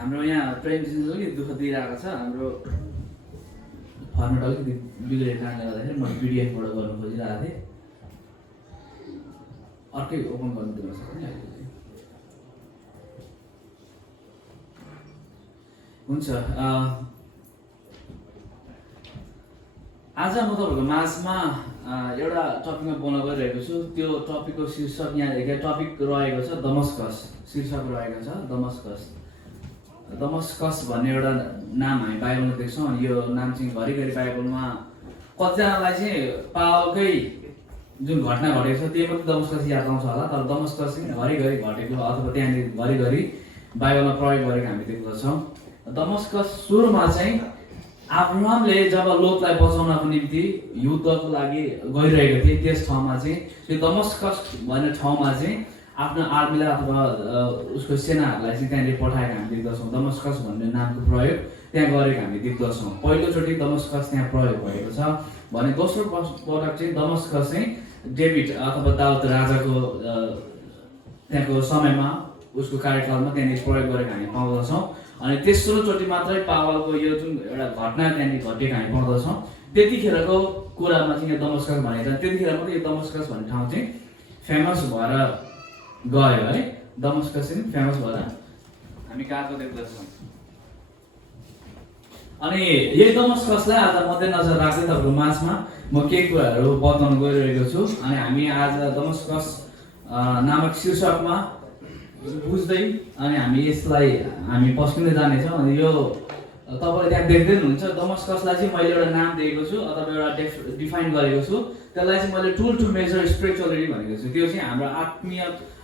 हाम्रो यहाँ प्रेजेन्टेसन अलिकति दुःख दिइरहेको छ। हाम्रो फर्मेट अलिकति बिग्रेको कारणले गर्दाखेरि म पिडिएफबाट गर्नु खोजिरहेको थिएँ। अर्कै ओपन गर्नु दिन सक्ने अहिले हुन्छ। आज म तपाईँहरूको माझमा एउटा टपिकमा बोल्न गइरहेको छु। त्यो टपिकको शीर्षक यहाँ टपिक रहेको छ दमस्कस। शीर्षक रहेको छ दमस्कस। दमस्कस भन्ने एउटा नाम हामी बाइबलमा देख्छौँ। अनि यो नाम चाहिँ घरिघरि बाइबलमा कतिजनालाई चाहिँ पावलकै जुन घटना घटेको छ त्यो पनि दमस्कस याद आउँछ होला। तर दमस्कस चाहिँ घरिघरि घटेको अथवा त्यहाँनिर घरिघरि बाइबलमा प्रयोग गरेको हामी देख्दछौँ। दमस्कस सुरुमा चाहिँ अब्राहमले जब लोतलाई बचाउनको निम्ति युद्धको लागि गइरहेको थिए त्यस ठाउँमा चाहिँ त्यो दमस्कस भन्ने ठाउँमा चाहिँ आफ्नो आर्मीलाई अथवा उसको सेनाहरूलाई चाहिँ त्यहाँनिर पठाएको हामी देख्दछौँ। दमस्कस भन्ने नामको प्रयोग त्यहाँ गरेको हामी देख्दछौँ। पहिलोचोटि दमस्कस त्यहाँ प्रयोग भएको छ भने दोस्रो पटक चाहिँ दमस्कस चाहिँ डेभिड अथवा दाउद राजाको त्यहाँको समयमा उसको कार्यकालमा त्यहाँनिर प्रयोग गरेको हामी पाउँदछौँ। अनि तेस्रोचोटि मात्रै पावलको यो जुन एउटा घटना त्यहाँनिर घटेको हामी पाउँदछौँ। त्यतिखेरको कुरामा चाहिँ यो दमस्कस भनेको छ। त्यतिखेर मात्रै यो दमस्कस भन्ने ठाउँ चाहिँ फेमस भएर गयो है। दमस्कस चाहिँ फेमस भएर हामी गएको देख्दछौँ। अनि यही दमस्कसलाई आज मध्यनजर राख्दै तपाईँको माझमा म केही कुराहरू बताउन गइरहेको छु। अनि हामी आज दमस्कस नामक शीर्षकमा बुझ्दै अनि हामी यसलाई हामी पस्किँदै जानेछौँ। अनि यो तपाईँले त्यहाँ देख्दै हुनुहुन्छ दमस्कसलाई चाहिँ मैले एउटा नाम दिएको छु अथवा एउटा डिफाइन गरेको छु। त्यसलाई चाहिँ मैले टुल टु मेजर स्पिरिचुअलिटी भनेको छु। त्यो चाहिँ हाम्रो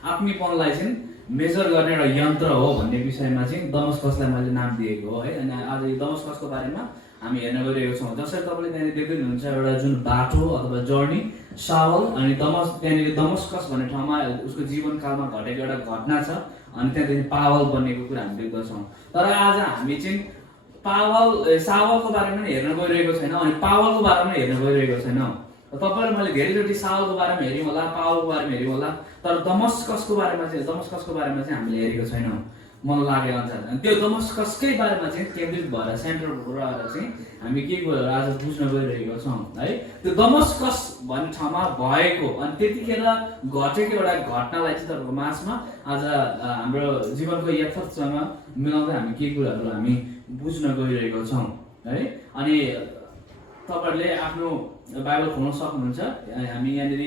आत्मीयपनलाई चाहिँ मेजर गर्ने एउटा यन्त्र हो भन्ने विषयमा चाहिँ दमस्कसलाई मैले नाम दिएको हो है। अनि आज यो दमस्कसको बारेमा हामी हेर्न गइरहेको छौँ। जसरी तपाईँले त्यहाँनिर देख्दै हुनुहुन्छ एउटा जुन बाटो अथवा जर्नी सावल अनि त्यहाँनिर दमस्कस भन्ने ठाउँमा उसको जीवनकालमा घटेको एउटा घटना छ। अनि त्यहाँदेखि पावल बन्नेको कुरा हामी देख्दछौँ। तर आज हामी चाहिँ सावलको बारेमा नै हेर्न गइरहेको छैन अनि पावलको बारेमा हेर्न गइरहेको छैन। तपाईँले मैले धेरैचोटि सावलको बारेमा हेऱ्यौँ होला, पावलको बारेमा हेऱ्यौँ होला, तर दमस्कसको बारेमा चाहिँ हामीले हेरेको छैनौँ मलाई लागे अनुसार। अनि त्यो दमस्कसकै बारेमा चाहिँ केन्द्रित भएर सेन्टर भएर चाहिँ हामी के कुराहरू आज बुझ्न गइरहेको छौँ है। त्यो दमस्कस भन्ने ठाउँमा भएको अनि त्यतिखेर घटेको एउटा घटनालाई चाहिँ तपाईँको माझमा आज हाम्रो जीवनको यथार्थसँग मिलाउँदै हामी के कुराहरू हामी बुझ्न गइरहेको छौँ है। अनि तपाईँहरूले आफ्नो बाइबल खोल्न सक्नुहुन्छ। हामी यहाँनिर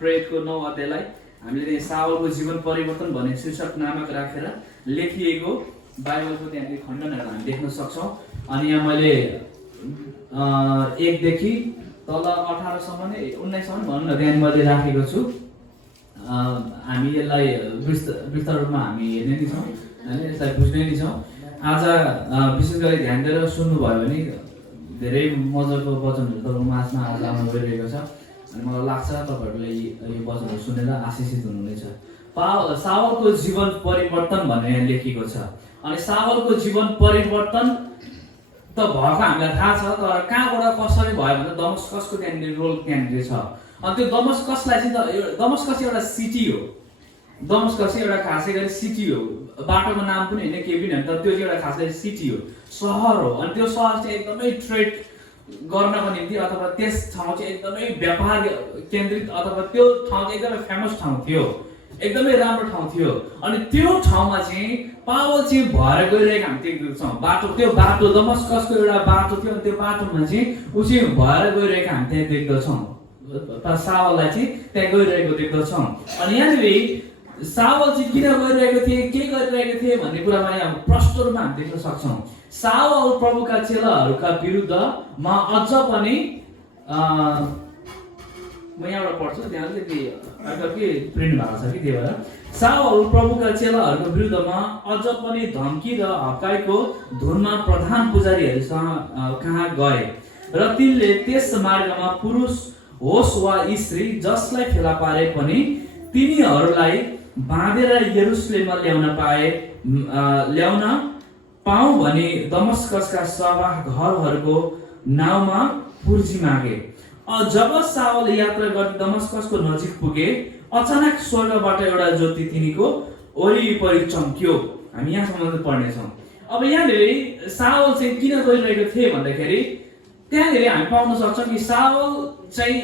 प्रेरितको 9 अध्यायलाई हामीले सावलको जीवन परिवर्तन भन्ने शीर्षक नामक राखेर लेखिएको बाइबलको त्यहाँनिर खण्डनहरू हामी देख्न सक्छौँ। अनि यहाँ मैले 1 देखि तल 18सम्म नै 19सम्म भनौँ न त्यहाँनिर मैले राखेको छु। हामी यसलाई विस्तार रूपमा हामी हेर्ने नै छौँ होइन, यसलाई बुझ्ने नै छौँ। आज विशेष गरी ध्यान दिएर सुन्नुभयो भने धेरै मजाको वचनहरू तपाईँको माझमा आज आउन गइरहेको छ। अनि मलाई लाग्छ तपाईँहरूले यो वचनहरू सुनेर आशिषित हुनुहुनेछ। सावलको जीवन परिवर्तन भनेर यहाँ लेखिएको छ। अनि सावलको जीवन परिवर्तन त भएको हामीलाई थाहा छ, तर कहाँबाट कसरी भयो भने दमस्कसको त्यहाँनिर रोल त्यहाँनिर छ। अनि त्यो दमस्कसलाई चाहिँ दमस्कस एउटा सिटी हो। दमस्कस चाहिँ एउटा खासै गरी सिटी हो। बाटोको नाम पनि होइन, केही पनि होइन, तर त्यो चाहिँ एउटा खास गरी सिटी हो, सहर हो। अनि त्यो सहर चाहिँ एकदमै ट्रेड गर्नको निम्ति अथवा त्यस ठाउँ चाहिँ एकदमै व्यापार केन्द्रित अथवा त्यो ठाउँ चाहिँ एकदमै फेमस ठाउँ थियो, एकदमै राम्रो ठाउँ थियो। अनि त्यो ठाउँमा चाहिँ पावल चाहिँ भएर गइरहेको हामी देख्दछौँ। त्यो बाटो दमस्कसको एउटा बाटो थियो। अनि त्यो बाटोमा चाहिँ ऊ चाहिँ भएर गइरहेको हामी त्यहाँ देख्दछौँ। सावललाई चाहिँ त्यहाँ गइरहेको देख्दछौँ। अनि यहाँनिर सावल चाहिँ किन गइरहेको थिए, के गरिरहेको थिए भन्ने कुरामा यहाँ प्रष्ट रूपमा हामी देख्न सक्छौँ। सावल प्रभुका चेलाहरूका विरुद्धमा अझ पनि म यहाँबाट पढ्छु, त्यहाँ अलिकति के प्रिन्ट भएको छ कि, त्यही भएर सावल प्रभुका चेलाहरूको विरुद्धमा अझ पनि धम्की र हप्काइको धुनमा प्रधान पुजारीहरूसँग कहाँ गए र तिनले त्यस मार्गमा पुरुष होस् वा स्त्री जसलाई फेला पारे पनि तिनीहरूलाई बाँधेर यरुशलेममा ल्याउन पाऊँ भनी दमस्कसका सभा घरहरूको नाउँमा पुर्जी मागे। जब सावल यात्रा गर्दै दमस्कसको नजिक पुगे अचानक स्वर्गबाट एउटा ज्योति तिनीको वरिपरि चम्क्यो। हामी यहाँसम्म पढ्नेछौँ। अब यहाँनिर सावल चाहिँ किन गइरहेको थिए भन्दाखेरि त्यहाँनिर हामी पाउन सक्छौँ कि सावल चाहिँ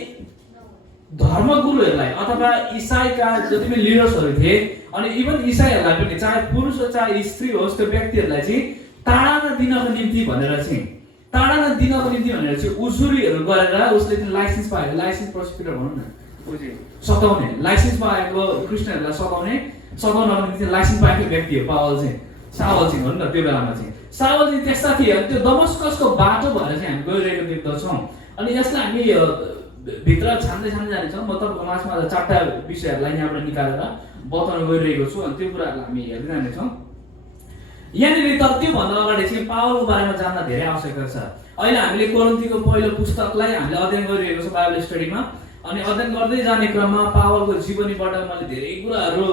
धर्मगुरुहरूलाई अथवा इसाईका जति पनि लिडर्सहरू थिए अनि इभन इसाईहरूलाई पनि चाहे पुरुष हो चाहे स्त्री होस् त्यो व्यक्तिहरूलाई चाहिँ ताडना दिनको निम्ति भनेर चाहिँ उजुरीहरू गरेर उसले लाइसेन्स पाएको लाइसेन्स प्रोसिक्युटर भनौँ न सताउने लाइसेन्स पाएको क्रिस्चियनहरूलाई सताउनको निम्ति लाइसेन्स पाएको व्यक्ति हो सावल चाहिँ भनौँ न त्यो बेलामा चाहिँ सावल चाहिँ त्यस्ता थिए त्यो दमस्कसको बाटो भएर चाहिँ हामी गइरहेको देख्दछौँ अनि यसलाई हामी भित्र छान्दै जानेछौँ म तपाईँको माझमा 4टा विषयहरूलाई यहाँबाट निकालेर बताउन गइरहेको छु अनि त्यो कुराहरूलाई हामी हेर्दै जानेछौँ यहाँनिर तर त्योभन्दा अगाडि चाहिँ पावलको बारेमा जान्न धेरै आवश्यकता छ अहिले हामीले कोरिन्थीको पहिलो पुस्तकलाई हामीले अध्ययन गरिरहेको छ बाइबल स्टडीमा अनि अध्ययन गर्दै जाने क्रममा पावलको जीवनीबाट मैले धेरै कुराहरू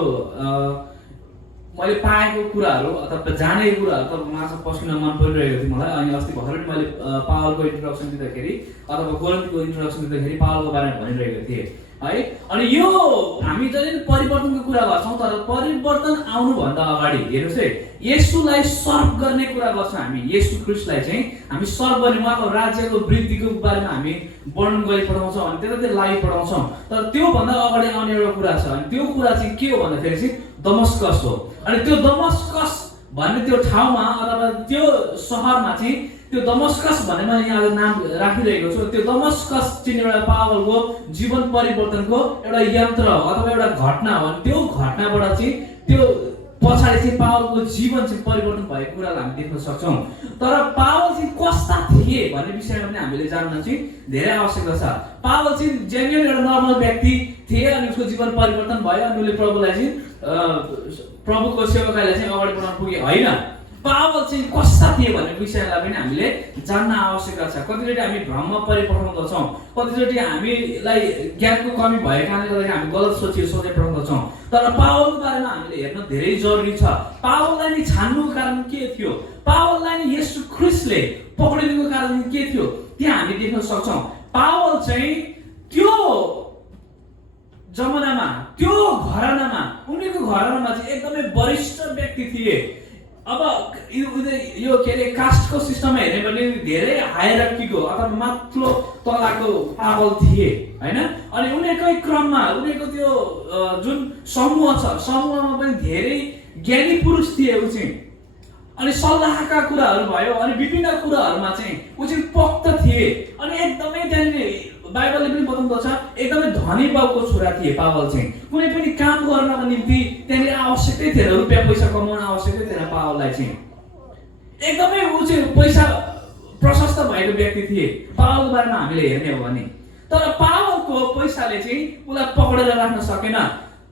मैले पाएको कुराहरू अथवा जानेको कुराहरू तपाईँको माझमा पस्किन मन परिरहेको थियो मलाई अनि अस्ति भर्खरै मैले पावलको इन्ट्रोडक्सन दिँदाखेरि अथवा कोरिन्थीको इन्ट्रोडक्सन दिँदाखेरि पावलको बारेमा भनिरहेको थिएँ है अनि यो हामी जहिले परिवर्तनको कुरा गर्छौँ तर परिवर्तन आउनुभन्दा अगाडि हेर्नुहोस् है येशूलाई सर्भ गर्ने कुरा गर्छौँ हामी येशू ख्रीष्टलाई चाहिँ हामी सर्भ गर्ने उहाँको राज्यको वृद्धिको बारेमा हामी वर्णन गरी पठाउँछौँ अनि त्यतातिर लागि पठाउँछौँ तर त्योभन्दा अगाडि आउने एउटा कुरा छ अनि त्यो कुरा चाहिँ के हो भन्दाखेरि चाहिँ दमस्कस हो अनि त्यो दमस्कस भन्ने त्यो ठाउँमा अथवा त्यो सहरमा चाहिँ त्यो दमस्कस भन्ने मैले यहाँ नाम राखिरहेको छु त्यो दमस्कस चाहिँ एउटा पावलको जीवन परिवर्तनको एउटा यन्त्र अथवा एउटा घटना हो अनि त्यो घटनाबाट चाहिँ त्यो पछाडि चाहिँ पावलको जीवन चाहिँ परिवर्तन भएको कुरालाई हामी देख्न सक्छौँ तर पावल चाहिँ कस्ता थिए भन्ने विषयमा पनि हामीले जान्न चाहिँ धेरै आवश्यकता छ पावल चाहिँ जेन्युन एउटा नर्मल व्यक्ति थिए अनि उसको जीवन परिवर्तन भयो अनि उसले प्रभुलाई चाहिँ प्रभुको सेवकाईलाई चाहिँ अगाडि बढाउन पुगे होइन पावल चाहिँ कस्ता थिए भन्ने विषयलाई पनि हामीले जान्न आवश्यकता छ कतिचोटि हामी भ्रममा परिपठाउँदछौँ कतिचोटि हामीलाई ज्ञानको कमी भएको कारणले गर्दाखेरि हामी गलत सोचाइ पठाउँदछौँ तर पावलको बारेमा हामीले हेर्न धेरै जरुरी छ पावललाई नि छान्नुको कारण के थियो पावललाई नि येशू ख्रीष्टले पक्रिनुको कारण के थियो त्यहाँ हामी देख्न सक्छौँ पावल चाहिँ त्यो जमानामा त्यो घरानामा उनीको घरानामा चाहिँ एकदमै वरिष्ठ व्यक्ति थिए अब यो के अरे कास्टको सिस्टममा हेर्ने भने धेरै हायरार्कीको अथवा माथिल्लो तलाको पावल थिए हैन अनि उनीकै क्रममा उनीको त्यो जुन समूह छ समूहमा पनि धेरै ज्ञानी पुरुष थिए उ चाहिँ अनि सल्लाहका कुराहरू भयो अनि विभिन्न कुराहरूमा चाहिँ उ चाहिँ पक्त थिए अनि एकदमै त्यहाँनिर बाइबलले पनि बताउँदछ एकदमै धनी बाउको छोरा थिए पावल चाहिँ कुनै पनि काम गर्नको निम्ति त्यहाँनिर आवश्यकै थिएन रुपियाँ पैसा कमाउन आवश्यकै थिएन पावललाई चाहिँ एकदमै उ चाहिँ पैसा प्रशस्त भएको व्यक्ति थिए पावलको बारेमा हामीले हेर्ने हो भने तर पावलको पैसाले चाहिँ उसलाई पक्रेर राख्न सकेन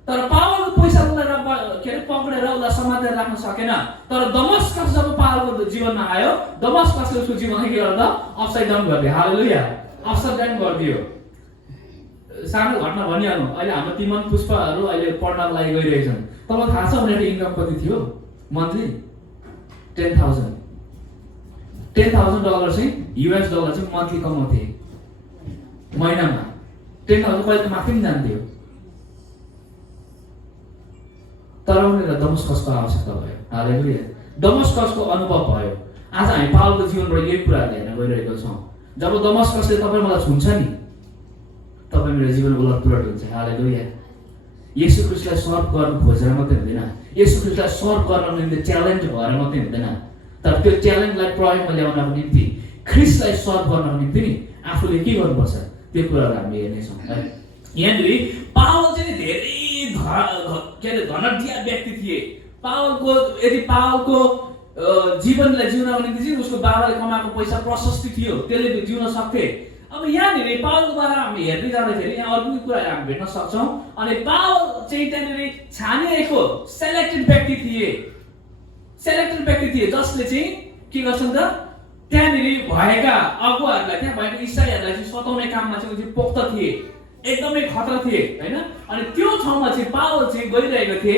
तर पावलको पैसा उसलाई पक्रेर उसलाई समातेर राख्न सकेन तर दमस्कस जब पावलको जीवनमा आयो दमस्कसले उसको जीवनलाई के गर्दा अपसाइड डाउन गरिदियो हालेलुया अपसाइड डाउन गरिदियो सानो घटना भनिहाल्नु अहिले हाम्रो तिमन पुष्पहरू अहिले पढ्नको लागि गइरहेछन् तपाईँलाई थाहा छ उनीहरूको इन्कम कति थियो मन्थली $10,000 चाहिँ US डलर चाहिँ मन्थली कमाउँथे महिनामा 10,000 कहिले माथि पनि जान्थ्यो तर उनीहरूलाई दमस्कसको आवश्यकता भयो हालेलुया दमस्कसको अनुभव भयो आज हामी पावलको जीवनबाट यही कुराहरू हेर्न गइरहेको छौँ जब दमस्कसले तपाईँ मलाई छुन्छ नि तपाईँ मेरो जीवन उलटपुलट हुन्छ हालेलुया येशू ख्रीष्टलाई सर्भ गर्न खोजेर मात्रै हुँदैन येशू ख्रीष्टलाई सर्भ गर्न निम्ति ट्यालेन्ट भएर मात्रै हुँदैन तर त्यो ट्यालेन्टलाई प्रयोगमा ल्याउनको निम्ति ख्रीष्टलाई सर्भ गर्नको निम्ति नि आफूले के गर्नुपर्छ त्यो कुराहरू हामी हेर्नेछौँ है यहाँनिर पावल चाहिँ धेरै धनढ्य व्यक्ति थिए पावलको यदि पावलको जीवनलाई जिउनको निम्ति चाहिँ उसको बाबाले कमाएको पैसा प्रशस्ति थियो त्यसले जिउन सक्थे अब यहाँनिर पावलको बारेमा हामी हेर्दै जाँदाखेरि यहाँ अर्को कुराहरू हामी भेट्न सक्छौँ अनि पावल चाहिँ त्यहाँनिर छानिएको सेलेक्टेड व्यक्ति थिए जसले चाहिँ के गर्छन् त त्यहाँनिर भएका अगुवाहरूलाई त्यहाँ भएका इसाईहरूलाई चाहिँ सताउने काममा चाहिँ पोख्त थिए एकदमै खतरा थिए हैन अनि त्यो ठाउँमा चाहिँ पावल चाहिँ गइरहेको थिए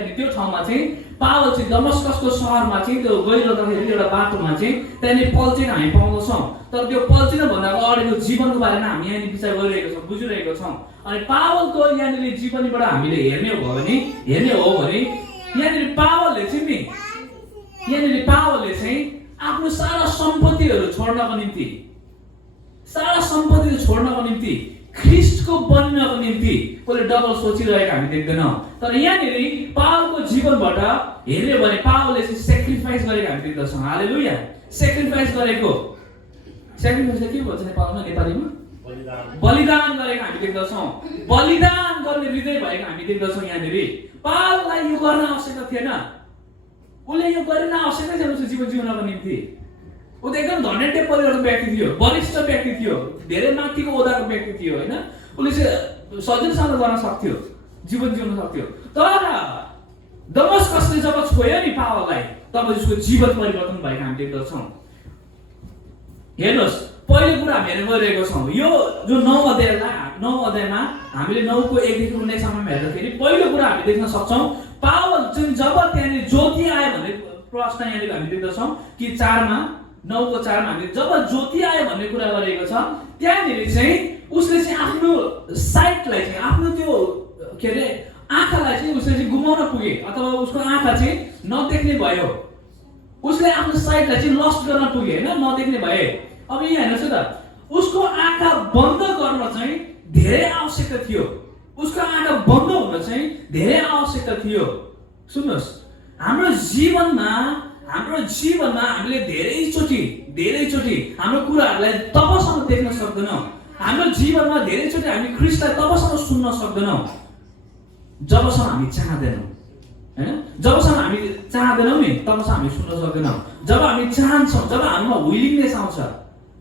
अनि त्यो ठाउँमा चाहिँ पावल चाहिँ दमस्कसको सहरमा चाहिँ त्यो गइरहँदाखेरि एउटा बाटोमा चाहिँ त्यहाँनिर पल्चिन हामी पाउँदछौँ तर त्यो पल्चिन भन्दा अगाडिको जीवनको बारेमा हामी यहाँनिर विचार गरिरहेको छौँ बुझिरहेको छौँ अनि पावलको यहाँनिर जीवनीबाट हामीले हेर्ने हो भने यहाँनिर पावलले चाहिँ नि यहाँनिर पावलले चाहिँ आफ्नो सारा सम्पत्तिहरू छोड्नको निम्ति ख्रिस्टको बन्नको निम्ति कसले डबल सोचिरहेको हामी देख्दैनौँ। तर यहाँनिर पावलको जीवनबाट हेर्यो भने पावलले चाहिँ सेक्रिफाइस गरेको हामी देख्दछौँ। हालेलुया। सेक्रिफाइस गरेको, सेक्रिफाइसले के भन्छ नेपालीमा? बलिदान गरेको हामी देख्दछौँ। बलिदान गर्ने हृदय भएको हामी देख्दछौँ। यहाँनिर पावललाई यो गर्न आवश्यकता थिएन, उसले यो गर्न आवश्यकता थिएन उसको जीवन जिउनको निम्ति। ऊ त एकदम धन्यटे परिवारको व्यक्ति थियो, वरिष्ठ व्यक्ति थियो, धेरै माथिको ओदाको व्यक्ति थियो होइन। उसले चाहिँ सजिलोसँग गर्न सक्थ्यो, जीवन जिउन सक्थ्यो। तर दमस्कसले जब छोयो नि पावललाई, तब उसको जीवन परिवर्तन भएको हामी देख्दछौँ। हेर्नुहोस्, पहिलो कुरा हामी हेर्न गइरहेको छौँ यो जो 9 अध्यायमा हामीले 9को 1 देखि 19 सम्म हेर्दाखेरि पहिलो कुरा हामी देख्न सक्छौँ पावल चाहिँ जब त्यहाँनिर ज्योति आयो भन्ने प्रश्न यहाँनिर हामी देख्दछौँ कि 9को 4मा हामीले जब ज्योति आयो भन्ने कुरा गरेको छ। त्यहाँनिर चाहिँ उसले चाहिँ आफ्नो साइटलाई चाहिँ आफ्नो त्यो के अरे आँखालाई चाहिँ उसले चाहिँ गुमाउन पुगे अथवा उसको आँखा चाहिँ नदेख्ने भयो। उसले आफ्नो साइटलाई चाहिँ लस्ट गर्न पुगे होइन, नदेख्ने भए। अब यहाँ हेर्नुहोस् त, उसको आँखा बन्द गर्न चाहिँ धेरै आवश्यकता थियो। उसको आँखा बन्द हुन चाहिँ धेरै आवश्यकता थियो। सुन्नुहोस्, हाम्रो जीवनमा हामीले धेरैचोटि हाम्रो कुराहरूलाई तबसम्म देख्न सक्दैनौँ। हाम्रो जीवनमा धेरैचोटि हामी ख्रिस्टलाई तबसम्म सुन्न सक्दैनौँ जबसम्म हामी चाहँदैनौँ हैन। जबसम्म हामी चाहँदैनौँ नि तबसम्म हामी सुन्न सक्दैनौँ। जब हामी चाहन्छौँ, जब हामीमा विलिङनेस आउँछ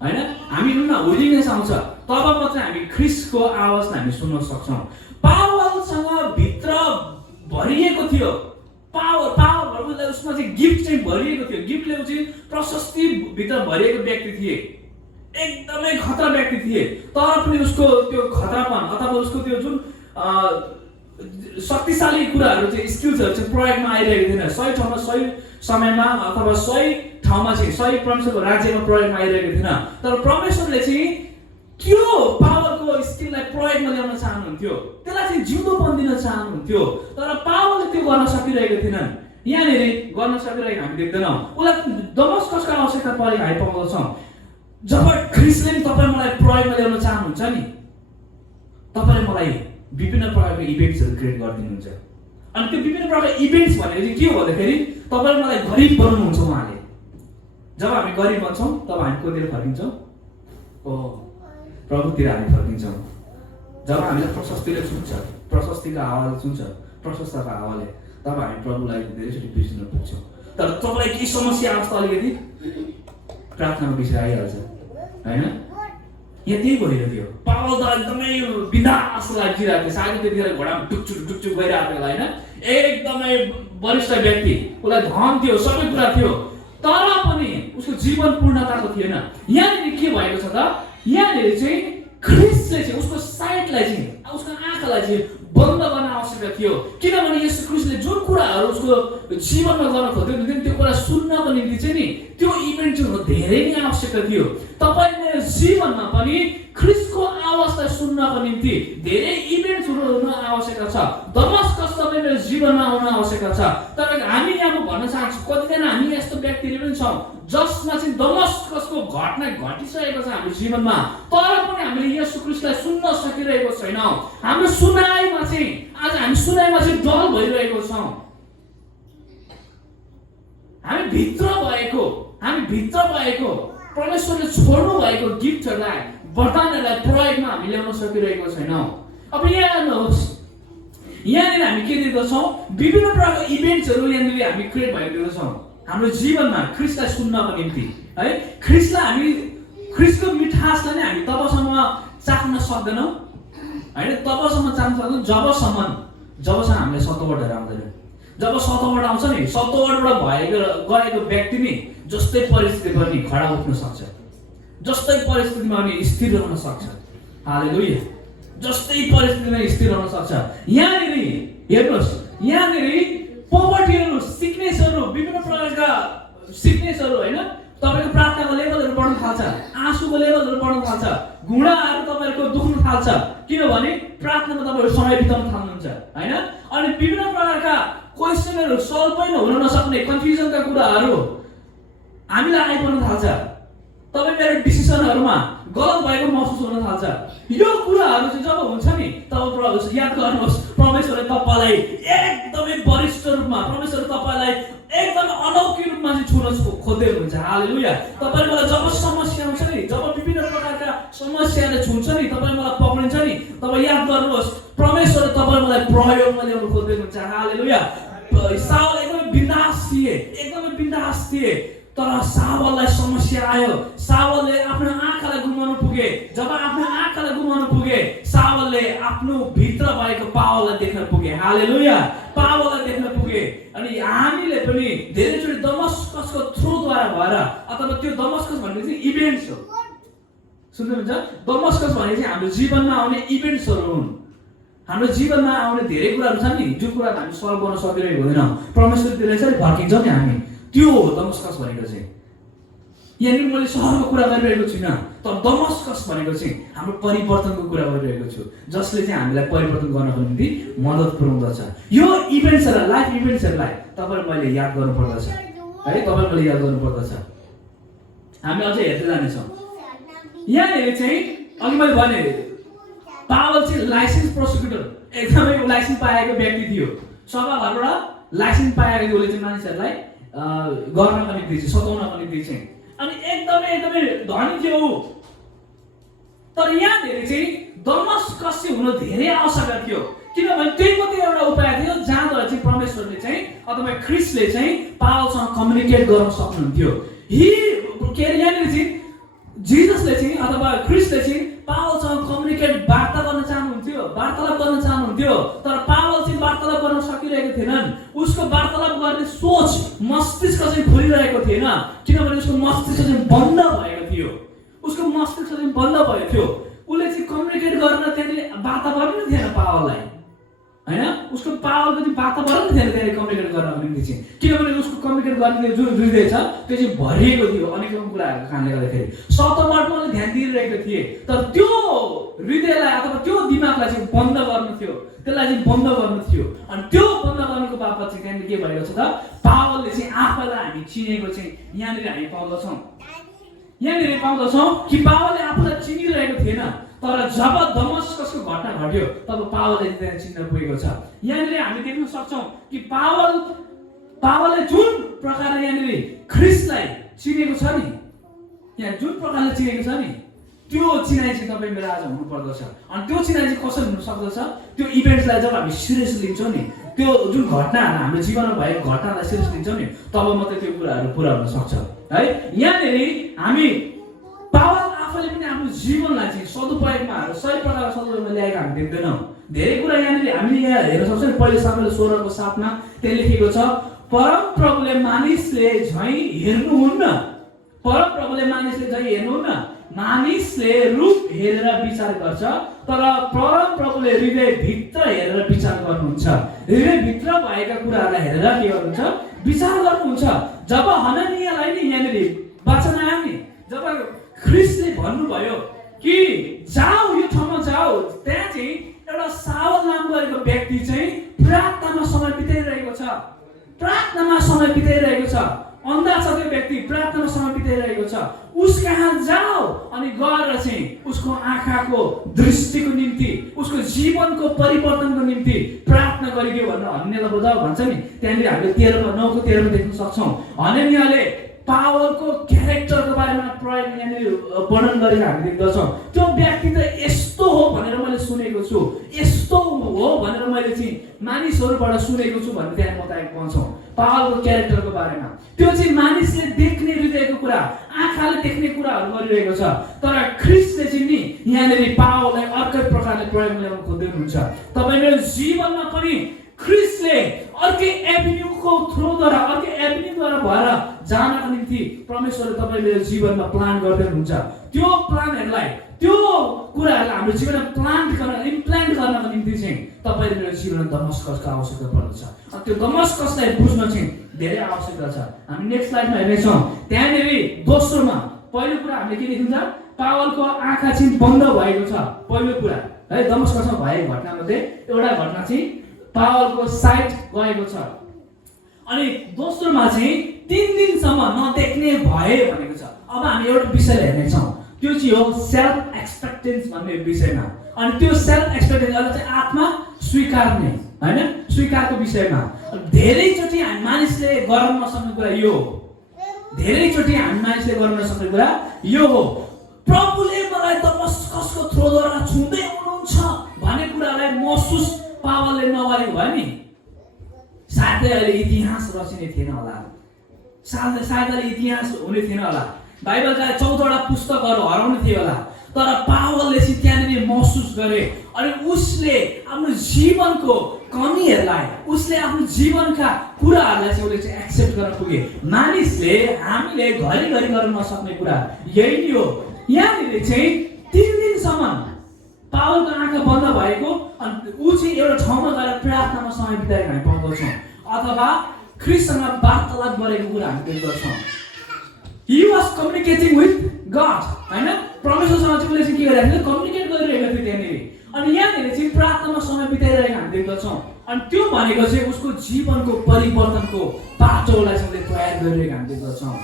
हैन, हामीमा विलिङनेस आउँछ, तब मात्रै हामी ख्रिस्टको आवाजलाई हामी सुन्न सक्छौँ। पावलसँग भित्र भरिएको थियो पावरले उसमा चाहिँ गिफ्ट चाहिँ भरिएको थियो। गिफ्टले चाहिँ प्रशस्ति भित्र भरिएको व्यक्ति थिए, एकदमै खतरा व्यक्ति थिए। तर पनि उसको त्यो खतरापन अथवा उसको त्यो जुन शक्तिशाली कुराहरू चाहिँ स्किल्सहरू चाहिँ प्रयोगमा आइरहेको थिएन। सही ठाउँमा सही समयमा अथवा सही ठाउँमा चाहिँ सही परमेश्वरको राज्यमा प्रयोगमा आइरहेको थिएन। तर परमेश्वरले चाहिँ त्यो पावलको स्किललाई प्रयोगमा ल्याउन चाहनुहुन्थ्यो, त्यसलाई चाहिँ जिउँदोपन दिन चाहनुहुन्थ्यो। तर पावलले त्यो गर्न सकिरहेको थिएनन्। यहाँनिर गर्न सकिरहेको हामी देख्दैनौँ। उसलाई दमस्कसको आवश्यकता परेको हामी पाउँदछौँ। जब ख्रिस्टले तपाईँ मलाई प्रयोगमा ल्याउन चाहनुहुन्छ नि, तपाईँले मलाई विभिन्न प्रकारको इभेन्ट्सहरू क्रिएट गरिदिनुहुन्छ। अनि त्यो विभिन्न प्रकारको इभेन्ट्स भनेको चाहिँ के हो भन्दाखेरि तपाईँले मलाई गरिब बनाउनुहुन्छ उहाँले। जब हामी गरिब बन्छौँ तब हामी कोतिर फर्किन्छौँ? प्रभुतिर हामी फर्किन्छौँ। जब हामीलाई प्रशस्तिले छुन्छ, प्रशस्तिको हावाले छुन्छ, प्रशस्तको हावाले, तब हामी प्रभुलाई धेरैचोटि बिर्सिन पुग्छौँ। तर तपाईँलाई केही समस्या आउँछ त अलिकति प्रार्थनाको विषय आइहाल्छ होइन। यहाँ त्यही भइरहेको थियो। पावल त एकदमै बिन्दास लागिरहेको थियो। सायद त्यतिखेर घोडामा टुकचुक गइरहेको थियो होइन। एकदमै वरिष्ठ व्यक्ति, उसलाई धन थियो, सबै कुरा थियो, तर पनि उसको जीवन पूर्णताको थिएन। यहाँनिर के भएको छ त, यहाँनिर चाहिँ ख्रिस्टले चाहिँ उसको साइटलाई चाहिँ उसको आँखालाई चाहिँ बन्द गर्न आवश्यकता थियो। किनभने यस ख्रिस्टले जुन कुराहरू उसको जीवनमा गर्न खोज्दै हुन्थ्यो त्यो कुरा सुन्नको निम्ति चाहिँ नि त्यो इभेन्ट चाहिँ हुनु धेरै नै आवश्यकता थियो। तपाईँले जीवनमा पनि ख्रिस्टको आवाजलाई सुन्नको निम्ति धेरै इभेन्ट्सहरू हुन आवश्यकता छ। दमस्कस तपाईँको जीवनमा आउन आवश्यकता छ। तर हामी यहाँ भन्न चाहन्छु, कतिजना हामी यस्तो व्यक्तिहरू पनि छौँ जसमा चाहिँ दमस्कसको घटना घटिसकेको छ हाम्रो जीवनमा, तर पनि हामीले येशू ख्रिस्टलाई सुन्न सकिरहेको छैनौँ। हाम्रो सुनाइमा चाहिँ आज हामी सुनाइमा चाहिँ डल भइरहेको छौँ। हामी भित्र भएको परमेश्वरले छोड्नु भएको गिफ्टहरूलाई, वरदानहरूलाई प्रयोगमा हामी ल्याउन सकिरहेको छैनौँ। अब यहाँ हेर्नुहोस्, यहाँनिर हामी के देख्दछौँ, विभिन्न प्रकारको इभेन्ट्सहरू यहाँनिर हामी क्रिएट भएको देख्दछौँ हाम्रो जीवनमा ख्रिस्टलाई सुन्नको निम्ति है। ख्रिस्टको मिठासलाई नै हामी तबसम्म चाख्न सक्दैनौँ होइन, तबसम्म चाख्न सक्दैनौँ जबसम्म हामीलाई सतोबाट आउँदैन। जब सतोबाट आउँछ नि, सतोबाट गएको व्यक्ति नि जस्तै परिस्थितिमा पनि खडा उठ्न सक्छ, जस्तै परिस्थितिमा पनि स्थिर रहन सक्छ। हालेलुया। जस्तै परिस्थितिमा स्थिर रहन सक्छ। यहाँनिर हेर्नुहोस्, यहाँनिर पोभर्टीहरू, सिकनेसहरू, विभिन्न प्रकारका सिकनेसहरू होइन, तपाईँको प्रार्थनाको लेभलहरू बढ्न थाल्छ, आँसुको लेभलहरू बढ्न थाल्छ, घुँडाहरू तपाईँहरूको दुख्न थाल्छ। किनभने प्रार्थनामा तपाईँहरू समय बिताउन थाल्नुहुन्छ होइन। अनि विभिन्न प्रकारका कोही क्वेसनहरू सल्भ पनि हुन नसक्ने कन्फ्युजनका कुराहरू हामीलाई आइपर्न थाल्छ। तपाईँ मेरो डिसिसनहरूमा गलत भएको महसुस हुन थाल्छ। यो कुराहरू चाहिँ जब हुन्छ नि तब याद गर्नुहोस्, परमेश्वरले तपाईँलाई एकदमै वरिष्ठ रूपमा, परमेश्वरले तपाईँलाई एकदम अनौखी रूपमा चाहिँ छुन खोज्दै हुनुहुन्छ। हालेलुया। तपाईँ मलाई जब समस्या आउँछ नि, जब विभिन्न प्रकारका समस्याले छुन्छ नि, तपाईँ मलाई पक्रिन्छ नि, तपाईँ याद गर्नुहोस् परमेश्वरले तपाईँ मलाई प्रयोगमा ल्याउनु खोज्दै हुनुहुन्छ। हालेलुया। साउल एकदमै बिन्दास थिए, एकदमै बिन्दास थिए, तर सावललाई समस्या आयो। सावलले आफ्नो आँखालाई गुमाउनु पुगे। जब आफ्नो आँखालाई गुमाउनु पुगे, सावलले आफ्नो भित्र भएको पावललाई देख्न पुगे। हालेलुया। पावललाई देख्न पुगे। अनि हामीले पनि धेरैचोटि दमस्कसको थ्रुद्वारा भएर, अथवा त्यो दमस्कस भनेको चाहिँ इभेन्ट्स हो। सुन्नुहुन्छ? दमस्कस भनेको चाहिँ हाम्रो जीवनमा आउने इभेन्ट्सहरू हुन्। हाम्रो जीवनमा आउने धेरै कुराहरू छन् नि, जो कुराहरू हामी सल्भ गर्न सकिरहेको हुँदैन, परमेश्वरतिर चाहिँ फर्किन्छौँ नि हामी। त्यो हो दमस्कस भनेको चाहिँ। यहाँनिर मैले सहरको कुरा गरिरहेको छुइनँ, तर दमस्कस भनेको चाहिँ हाम्रो परिवर्तनको कुरा गरिरहेको छु, जसले चाहिँ हामीलाई परिवर्तन गर्नको निम्ति मद्दत पुर्याउँदछ। यो इभेन्ट्सहरूलाई, लाइफ इभेन्ट्सहरूलाई तपाईँ मैले याद गर्नुपर्दछ है, तपाईँ मैले याद गर्नुपर्दछ। हामी अझै हेर्दै जानेछौँ। यहाँनिर चाहिँ अघि मैले भने पावल चाहिँ लाइसेन्स प्रोसिक्युटर, एकदमै लाइसेन्स पाएको व्यक्ति थियो। सभाघरबाट लाइसेन्स पाएको थियो, उसले चाहिँ मानिसहरूलाई गर्नको निम्ति चाहिँ, सताउनको निम्ति चाहिँ, अनि एकदमै धनी थियो ऊ। तर यहाँनिर चाहिँ दमस्कस चाहिँ हुन धेरै आवश्यकता थियो, किनभने त्यही मात्रै एउटा उपाय थियो जहाँद्वारा चाहिँ परमेश्वरले चाहिँ अथवा ख्रिस्टले चाहिँ पावलसँग कम्युनिकेट गर्न सक्नुहुन्थ्यो। यहाँनिर चाहिँ जिजसले चाहिँ अथवा ख्रिस्टले चाहिँ पावलसँग कम्युनिकेट वार्ता गर्न चाहनुहुन्थ्यो, वार्तालाप गर्न चाहनुहुन्थ्यो, तर पावल चाहिँ वार्तालाप गर्न सकिरहेको थिएनन्। उसको वार्तालाप गर्ने सोच, मस्तिष्क चाहिँ खुलिरहेको थिएन, किनभने उसको मस्तिष्क चाहिँ बन्द भएको थियो। उसको मस्तिष्क चाहिँ बन्द भएको थियो। उसले चाहिँ कम्युनिकेट गर्न त्यहाँनिर वातावरण नै थिएन पावललाई, होइन? उसको पावलको चाहिँ वातावरण थिएन त्यहाँनिर कम्युनिकेट गर्नको निम्ति चाहिँ, किनभने उसको कम्युनिकेट गर्ने जुन हृदय छ त्यो चाहिँ भरिएको थियो अनेकौँ कुराहरूको कारणले गर्दाखेरि। सतर्कतामा उनले ध्यान दिइरहेको थिए, तर त्यो हृदयलाई अथवा त्यो दिमागलाई चाहिँ बन्द गर्नु थियो, त्यसलाई चाहिँ बन्द गर्नु थियो। अनि त्यो बन्द गर्नुको बापत चाहिँ त्यहाँनिर के भएको छ त, पावलले चाहिँ आफैलाई हामी चिनेको चाहिँ यहाँनिर हामी पाउँदछौँ। यहाँनिर पाउँदछौँ कि पावलले आफूलाई चिनिरहेको थिएन, तर जब दमस्कसको घटना घट्यो तब पावलले त्यहाँ चिन्न पुगेको छ। यहाँनिर हामी देख्न सक्छौँ कि पावलले जुन प्रकारले यहाँनिर ख्रिस्टलाई चिनेको छ नि, यहाँ जुन प्रकारले चिनेको छ नि, त्यो चिनाइ चाहिँ तपाईँ मेरो आज हुनुपर्दछ। अनि त्यो चिनाइ चाहिँ कसरी हुन सक्दछ? त्यो इभेन्ट्सलाई जब हामी सिरियस लिन्छौँ नि, त्यो जुन घटनाहरू हाम्रो जीवनमा भएको घटनालाई सिरियस लिन्छौँ नि, तब मात्रै त्यो कुराहरू पुरा हुन सक्छ है। यहाँनिर हामी पावल आफैले पनि आफ्नो जीवनलाई चाहिँ सदुपयोगमा, सही प्रकारको सदुपयोगमा ल्याएको हामी देख्दैनौँ। धेरै कुरा यहाँनिर हामीले यहाँ हेर्न सक्छौँ नि। पहिलो सामुएल 16:7 त्यहाँ लेखेको छ, परमप्रभुले मानिसले झैँ हेर्नुहुन्न, परमप्रभुले मानिसले झैँ हेर्नुहुन्न, मानिसले रूप हेरेर विचार गर्छ, तर परमप्रभुले हृदय भित्र हेरेर विचार गर्नुहुन्छ। हृदय भित्र भएका कुराहरूलाई हेरेर के गर्नुहुन्छ? विचार गर्नुहुन्छ। जब हननियालाई नि यहाँनिर वचन आयो नि, जब ख्रिस्टले भन्नुभयो कि जाऊ यो ठाउँमा जाऊ, त्यहाँ चाहिँ एउटा सावल नाम गरेको व्यक्ति चाहिँ प्रार्थनामा समय बिताइरहेको छ, प्रार्थनामा समय बिताइरहेको छ। अन्धा छ त्यो व्यक्ति, प्रार्थनामा समय बिताइरहेको छ। उस कहाँ जाऊ अनि गएर चाहिँ उसको आँखाको दृष्टिको निम्ति, उसको जीवनको परिवर्तनको निम्ति प्रार्थना गरिदियो भनेर हननियालाई बुझाऊ भन्छ नि। त्यहाँनिर हामीले 9:13 देख्न सक्छौँ। हननियाले पावलको क्यारेक्टरको बारेमा प्रयोग यहाँनिर वर्णन गरेर हामी देख्दछौँ। त्यो व्यक्ति त यस्तो हो भनेर मैले सुनेको छु, यस्तो हो भनेर मैले चाहिँ मानिसहरूबाट सुनेको छु भनेर त्यहाँ बताएको पाउँछौँ पावलको क्यारेक्टरको बारेमा। त्यो चाहिँ मानिसले देख्ने हृदयको कुरा, आँखाले देख्ने कुराहरू गरिरहेको छ। तर ख्रिस्टले चाहिँ नि यहाँनिर पावललाई अर्कै प्रकारले प्रयोग ल्याउन खोज्दै हुनुहुन्छ। तपाईँ मेरो जीवनमा पनि ख्रिस्टले अर्कै एभिन्यूको थ्रुद्वारा, अर्कै एभिन्यूद्वारा भएर जानको निम्ति परमेश्वरले तपाईँ मेरो जीवनमा प्लान गर्दै हुनुहुन्छ। त्यो प्लानहरूलाई, त्यो कुराहरूलाई हाम्रो जीवनमा इम्प्लान्ट गर्नको निम्ति चाहिँ तपाईँले मेरो जीवनमा दमस्कसको आवश्यकता पर्दछ। अनि त्यो दमस्कसलाई बुझ्न चाहिँ धेरै आवश्यकता छ। हामी नेक्स्ट स्लाइडमा हेर्नेछौँ। त्यहाँनिर दोस्रोमा पहिलो कुरा हामीले के देखिन्छ? पावलको आँखा चाहिँ बन्द भएको छ। पहिलो कुरा है, दमस्कसमा भएको घटनामध्ये एउटा घटना चाहिँ पावलको साइट गएको छ। अनि दोस्रोमा चाहिँ 3 दिनसम्म नदेख्ने भए भनेको छ। अब हामी एउटा विषय हेर्नेछौँ, त्यो चाहिँ हो सेल्फ एक्सपेक्टेन्स भन्ने विषयमा। अनि त्यो सेल्फ एक्सपेक्टेन्स चाहिँ आत्मा स्वीकार्ने, हैन, स्वीकारको विषयमा धेरैचोटि हामी मानिसले गर्न नसक्ने कुरा यो हो। धेरैचोटि हामी मानिसले गर्न नसक्ने कुरा यो हो। प्रभुले मलाई दमस्कसको थ्रोद्वारा छुँदै हुनुहुन्छ भन्ने कुरालाई महसुस पावलले नगरेको भयो नि, सायदै अहिले इतिहास रचिने थिएन होला, सायद इतिहास हुने थिएन होला, बाइबलका 14वटा पुस्तकहरू हराउने थियो होला। तर पावलले चाहिँ त्यहाँनिर महसुस गरे अनि उसले आफ्नो जीवनको कमीहरूलाई, उसले आफ्नो जीवनका कुराहरूलाई चाहिँ उसले चाहिँ एक्सेप्ट गर्न पुगे। मानिसले हामीले घरिघरि गर्न नसक्ने कुरा यही नै हो। यहाँनिर चाहिँ 3 दिनसम्म पावलको आँखा बन्द भएको अनि ऊ चाहिँ एउटा ठाउँमा गएर प्रार्थनामा समय बिताएको हामी पाउँदछौँ, अथवा ख्रिस्टसँग वार्तालाप गरेको कुरा हामी देख्दछौँ। He was communicating with God, हैन, परमेश्वरसँग चाहिँ उसले चाहिँ के गरिरहेको थियो, कम्युनिकेट गरिरहेको थियो त्यहाँनिर। अनि यहाँनिर चाहिँ प्रार्थनामा समय बिताइरहेको हामी देख्दछौँ। अनि त्यो भनेको चाहिँ उसको जीवनको परिवर्तनको बाटोलाई चाहिँ उसले तयार गरिरहेको हामी देख्दछौँ।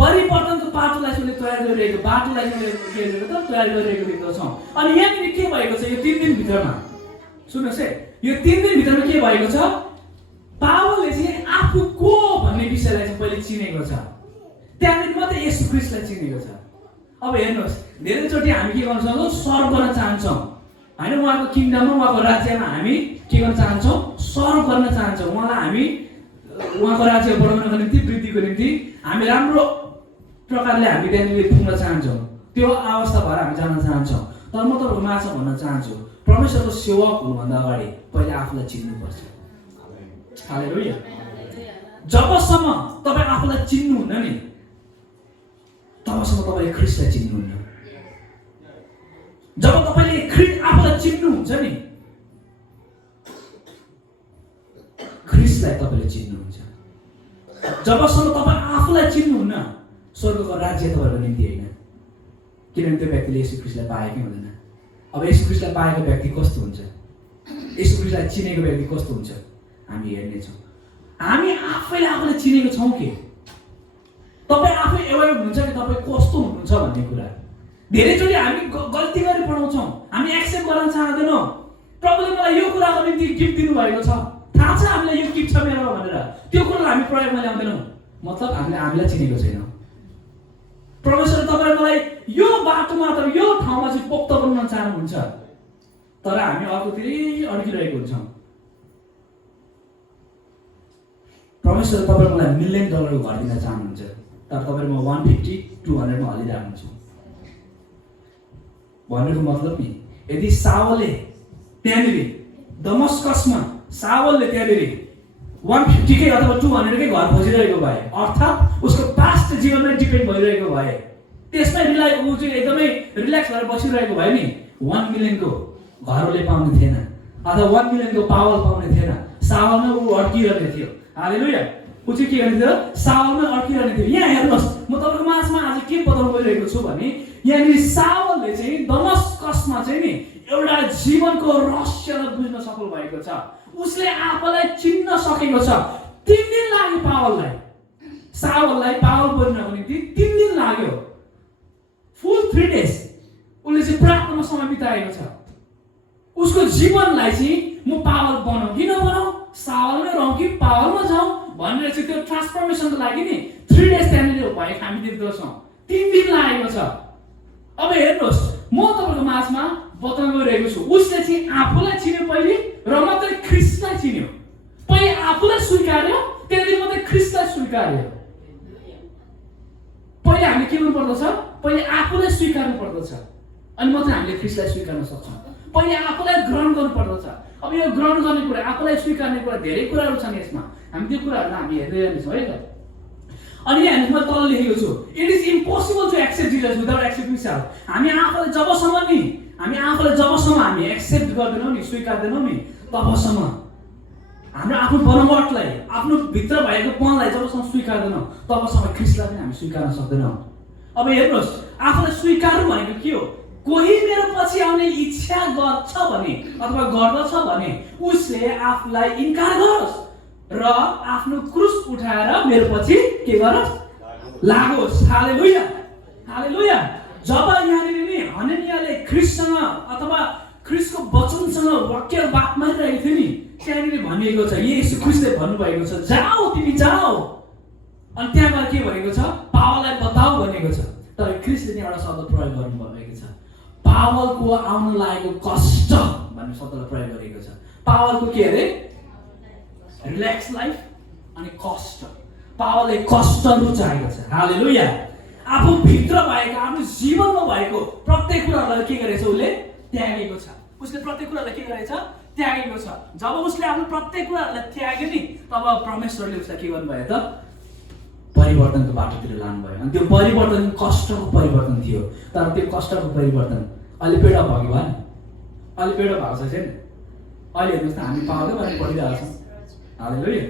परिवर्तनको बाटोलाई चाहिँ उसले तयार गरिरहेको, बाटोलाई चाहिँ उसले के गरेको त तयार गरिरहेको देख्दछौँ। अनि यहाँनिर के भएको छ यो 3 दिनभित्रमा, सुन्नुहोस् है, यो 3 दिनभित्रमा के भएको छ, पावलले चाहिँ आफू को भन्ने विषयलाई चाहिँ पहिले चिनेको छ, त्यहाँनिर मात्रै येशू ख्रिस्टलाई चिनेको छ। अब हेर्नुहोस्, धेरैचोटि हामी के गर्न सक्छौँ, सर्भ गर्न चाहन्छौँ, होइन, उहाँको किङडममा, उहाँको राज्यमा हामी के गर्न चाहन्छौँ, सर्भ गर्न चाहन्छौँ। उहाँलाई हामी उहाँको राज्य बढाउनको निम्ति, वृद्धिको निम्ति हामी राम्रो प्रकारले हामी त्यहाँनिर पुग्न चाहन्छौँ, त्यो अवस्था भएर हामी जान चाहन्छौँ। तर म तपाईँको माझ भन्न चाहन्छु, परमेश्वरको सेवक हुनुभन्दा अगाडि पहिले आफूलाई चिन्नुपर्छ। हालेलुया। जबसम्म तपाईँ आफूलाई चिन्नुहुन्न नि, तबसम्म तपाईँले ख्रिस्टलाई चिन्नुहुन्न। जब तपाईँले आफूलाई चिन्नुहुन्छ नि, ख्रिस्टलाई तपाईँले चिन्नुहुन्छ। जबसम्म तपाईँ आफूलाई चिन्नुहुन्न, स्वर्गको राज्य तपाईँहरूको निम्ति होइन, किनभने त्यो व्यक्तिले येशू ख्रिस्टलाई पाएकै हुँदैन। अब येशू ख्रिस्टलाई पाएको व्यक्ति कस्तो हुन्छ, येशू ख्रिस्टलाई चिनेको व्यक्ति कस्तो हुन्छ, हामी हेर्नेछौँ। हामी आफैले आफूलाई चिनेको छौँ कि तपाईँ आफै एवेयर हुनुहुन्छ कि तपाईँ कस्तो हुनुहुन्छ भन्ने कुरा। धेरैचोटि हामी गल्ती गरी पढाउँछौँ, हामी एक्सेप्ट गर्न चाहँदैनौँ। प्रभुले मलाई यो कुराको निम्ति गिफ्ट दिनुभएको छ, थाहा छ हामीलाई यो गिफ्ट छ मेरोमा भनेर, त्यो कुरालाई हामी प्रयोगमा ल्याउँदैनौँ, मतलब हामीले हामीलाई चिनेको छैनौँ। परमेश्वरले तपाईँ मलाई यो बाटोमा अथवा यो ठाउँमा चाहिँ पोख्त बन्न चाहनुहुन्छ, तर हामी अर्कोतिर अड्किरहेको हुन्छौँ। परमेश्वरले तपाईँ मलाई $1 मिलियन घर दिन चाहनुहुन्छ, तर तपाईँले म 150-200 मा हलिरहेको छु भन्नुको मतलब नि, यदि सावलले त्यहाँनिर दमस्कसमा सावलले त्यहाँनिर 150 कै अथवा 200 कै घर खोजिरहेको भए, अर्थात् उसको पास्ट जीवनमा डिपेन्ड भइरहेको भए, त्यसमै ऊ चाहिँ एकदमै रिल्याक्स भएर बसिरहेको भए नि, 1 मिलियनको घरले पाउने थिएन, अथवा 1 मिलियनको पावर पाउने थिएन। सावलमा ऊ अड्किरहने थियो। हालेलुया। ऊ चाहिँ के गर्ने थियो, सावलमा अड्किरहने थियो। यहाँ हेर्नुहोस्, म तपाईँको माझमा आज के बताउनु गइरहेको छु भने, यहाँनिर सावलले चाहिँ दमस्कसमा चाहिँ नि एउटा जीवनको रहस्यलाई बुझ्न सफल भएको छ। उसले आफूलाई चिन्न सकेको छ। 3 दिन लाग्यो पावललाई, सावललाई पावल बन्नको निम्ति 3 दिन लाग्यो, फुल 3 डेज उसले चाहिँ प्रार्थनामा समय बिताएको छ। उसको जीवनलाई चाहिँ म पावल बनाऊ कि नबनाऊ, सावलमै रहौँ कि पावलमा जाउँ भनेर चाहिँ त्यो ट्रान्सफर्मेसनको लागि नि 3 डेज त्यहाँनिर भएको हामी देख्दछौँ। 3 दिन लागेको छ। अब हेर्नुहोस्, म तपाईँको माझमा बताउन गइरहेको छु, उसले चाहिँ आफूलाई चिन्यो पहिले र मात्रै ख्रिस्टलाई चिन्यो। पहिले आफूलाई स्वीकार्यो, त्यहाँदेखि मात्रै ख्रिस्टलाई स्वीकार्यो। पहिले हामीले के गर्नु पर्दछ, पहिले आफूलाई स्वीकार्नु पर्दछ, अनि मात्रै हामीले ख्रिस्टलाई स्वीकार्न सक्छौँ। पहिले आफूलाई ग्रहण गर्नु पर्दछ। अब यो ग्रहण गर्ने कुरा, आफूलाई स्वीकार्ने कुरा धेरै कुराहरू छन् यसमा, हामी त्यो कुराहरूलाई हामी हेर्दै जानेछौँ है त। अनि यहाँ म तल लेखेको छु, it is impossible to accept Jesus without accepting self. हामी आफूलाई जबसम्म हामी एक्सेप्ट गर्दैनौँ नि, स्वीकार्दैनौँ नि, तबसम्म हाम्रो आफ्नो बनावटलाई, आफ्नो भित्र भएको पनलाई जबसम्म स्वीकार्दैनौँ, तबसम्म ख्रिस्टलाई पनि हामी स्वीकार्न सक्दैनौँ। अब हेर्नुहोस्, आफूलाई स्वीकार्नु भनेको के हो, कोही मेरो पछि आउने इच्छा गर्छ भने अथवा गर्दछ भने उसले आफूलाई इन्कार गरोस्। र आफ्नो क्रुस उठाएर मेरो पछि के गरोस् लागोस्। हालेलुया हालेलुया। जब यहाँनिर नि हननियाले ख्रिस्टसँग अथवा ख्रिस्टको वचनसँग वाक्य बात मारिरहेको थियो नि, त्यहाँनिर भनिएको छ, येशू ख्रिस्टले भन्नुभएको छ जाऊ तिमी जाऊ। अनि त्यहाँबाट के भनेको छ, पावललाई बताऊ भनेको छ। तर ख्रिस्टले नि एउटा शब्द प्रयोग गर्नुभएको छ, पावलको आउन लागेको कष्ट भन्ने शब्दलाई प्रयोग गरेको छ। पावलको के अरे रिल्याक्स लाइफ अनि कष्ट। पावलले कष्ट रुचाएको छ। हालेलुया। आफू भित्र भएको आफ्नो जीवनमा भएको प्रत्येक कुरालाई के गरेछ, उसले त्यागेको छ। उसले प्रत्येक कुरालाई के गरेछ, त्यागेको छ। जब उसले आफ्नो प्रत्येक कुरालाई त्याग्यो नि, तब परमेश्वरले उसलाई के गर्नुभयो त, परिवर्तनको बाटोतिर लानुभयो। अनि त्यो परिवर्तन कष्टको परिवर्तन थियो। तर त्यो कष्टको परिवर्तन अहिले पेडा भयो कि भएन? अहिले पेडा भएको छ छैन? अहिले हेर्नुहोस् त, हामी पावलै पनि पढिरहेको छौँ। हालेलुया।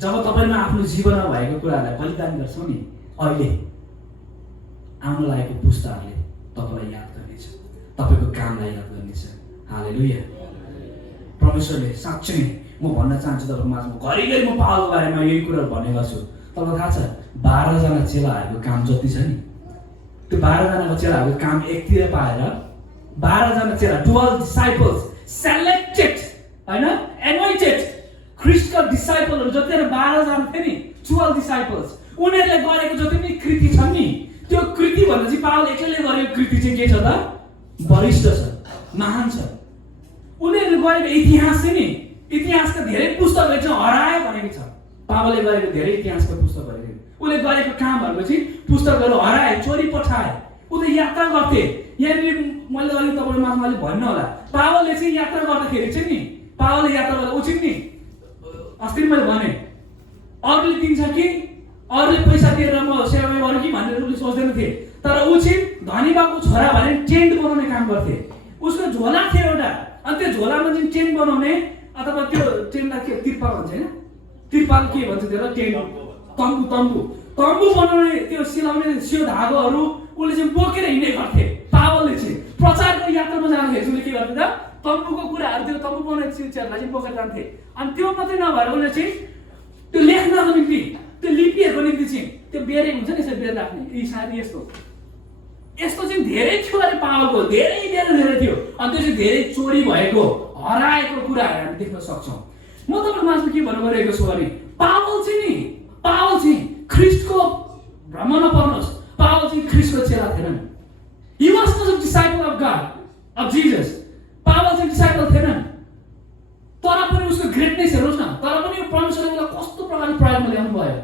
जब तपाईँमा आफ्नो जीवनमा भएको कुराहरूलाई बलिदान गर्छौँ नि, अहिले आउन लागेको पुस्ताहरूले तपाईँलाई याद गर्नेछ, तपाईँको कामलाई याद गर्नेछ। हालेलुया। परमेश्वरले साँच्चै म भन्न चाहन्छु तपाईँको माझमा, घरिघरि म पावलको बारेमा यही कुराहरू भन्ने गर्छु। तपाईँलाई थाहा छ 12जना चेलाहरूको काम जति छ नि, त्यो 12जनाको चेलाहरूको काम एकतिर पाएर 12जना चेला 12 डिसाइपल्स सेलेक्टेड हैन, एनोइन्टेड ख्रिस्टका डिसाइपलहरू जतिजना 12जना थिए नि, 12 डिसाइपल्स, उनीहरूले गरेको जति पनि कृति छ नि, त्यो कृति भन्दा चाहिँ पावल एक्लैले गरेको कृति चाहिँ के छ त, वरिष्ठ छ, महान छ। उनीहरूले गरेको इतिहास चाहिँ नि, इतिहासका धेरै पुस्तकहरू चाहिँ हरायो भनेको छ। पावलले गरेको धेरै इतिहासका पुस्तकहरू, उसले गरेको कामहरूको चाहिँ पुस्तकहरू हराए, चोरी पठाए, उसले यात्रा गर्थे। यहाँनिर मैले अलिक तपाईँको माझमा अलिक भन्नु होला, पावलले चाहिँ यात्रा गर्दाखेरि चाहिँ नि, पावलले यात्रा गर्दा उचित नि, अस्ति मैले भने अरूले दिन्छ कि अरूले पैसा दिएर म सेवा गरौँ कि भनेर उसले सोच्दैन थिए। तर ऊ चाहिँ धनी बाबुको छोरा भने टेन्ट बनाउने काम गर्थे। उसको झोला थियो एउटा, अनि त्यो झोलामा चाहिँ टेन्ट बनाउने, अथवा त्यो टेन्टलाई के तिरपाल भन्छ होइन, तिरपाल के भन्छ त्यसलाई, टेन्ट तम्बु तम्बु तम्बु बनाउने त्यो सिलाउने सियो धागोहरू उसले चाहिँ बोकेर हिँड्ने गर्थे। पावलले चाहिँ प्रचारको यात्रामा जाँदाखेरि उसले के गर्थे त, तम्बुको कुराहरू, त्यो तम्बु बनाउने चिजहरूलाई चाहिँ बोकेर जान्थे। अनि त्यो मात्रै नभएर उसले चाहिँ त्यो लेख्नको निम्ति, त्यो लिपिहरूको निम्ति चाहिँ त्यो बेरे हुन्छ नि, यसरी बेर राख्ने, यी साथी यस्तो यस्तो चाहिँ धेरै थियो अरे पावलको, धेरै धेरै धेरै थियो। अनि त्यो चाहिँ धेरै चोरी भएको, हराएको कुराहरू हामी देख्न सक्छौँ। म तपाईँको माझमा के भन्नु गइरहेको छु भने, पावल चाहिँ ख्रिस्टको भ्रममा पर्नुहोस्, पावल चाहिँ ख्रिस्टको चेला थिएनन्। He was not a disciple of God, of Jesus. पावल चाहिँ डिसाइपल थिएनन्। तर पनि उसको ग्रेटनेस हेर्नुहोस् न, तर पनि परमेश्वरले उसलाई कस्तो प्रकारले प्रयोगमा ल्याउनु भयो।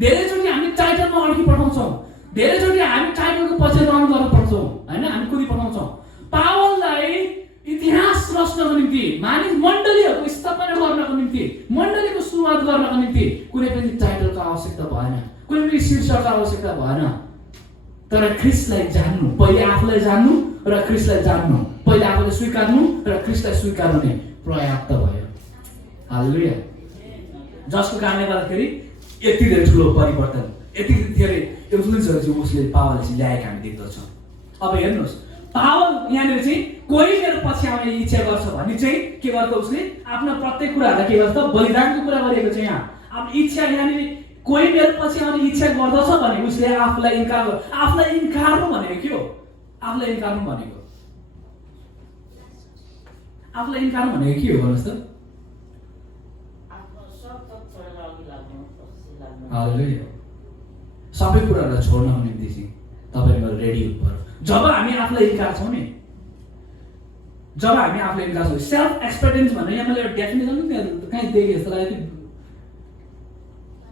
धेरैचोटि हामी टाइटलमा अड्की पठाउँछौँ, धेरैचोटि हामी टाइटलको पछि रन गर्न पर्छौँ होइन, हामी कुदी पठाउँछौँ। पावललाई इतिहास रच्नको निम्ति, मानिस मण्डलीहरूको स्थापना गर्नको निम्ति, मण्डलीको सुरुवात गर्नको निम्ति कुनै पनि टाइटलको आवश्यकता भएन, कुनै पनि शीर्षकको आवश्यकता भएन। तर ख्रिस्टलाई जान्नु, पहिले आफूलाई जान्नु र ख्रिस्टलाई जान्नु, पहिले आफूलाई स्वीकार्नु र ख्रिस्टलाई स्वीकार्नु नै पर्याप्त भयो। हालेलुया। जसको कारणले गर्दाखेरि यति धेरै ठुलो परिवर्तन, यति धेरै इन्फ्लुएन्सहरू चाहिँ उसले पावलले चाहिँ ल्याएको हामी देख्दछौँ। अब हेर्नुहोस्, पावल यहाँनिर चाहिँ कोही मेरो पछि आउने इच्छा गर्छ भने चाहिँ के गर्छ, उसले आफ्ना प्रत्येक कुराहरूलाई के गर्छ, बलिदानको कुरा गरेको छ। यहाँ आफ्नो इच्छा, यहाँनिर कोही मेरो पछि आउने इच्छा गर्दछ भने उसले आफूलाई इन्कार गर्छ। आफूलाई इन्कार्नु भनेको के हो? आफूलाई इन्कार्नु भनेको, आफूलाई इन्कार्नु भनेको के हो भन्नुहोस् त? हालेलुया। सबै कुराहरूलाई छोड्नको निम्ति चाहिँ तपाईँ रेडी हुनुपर्छ। जब हामी आफूलाई इन्कार्छौँ नि, जब हामी आफूलाई इन्कार्छौँ, सेल्फ एक्सपेक्टेन्स भनेर यहाँ मैले एउटा डेफिनेसन पनि कहीँ देखेँ जस्तो लाग्यो थियो,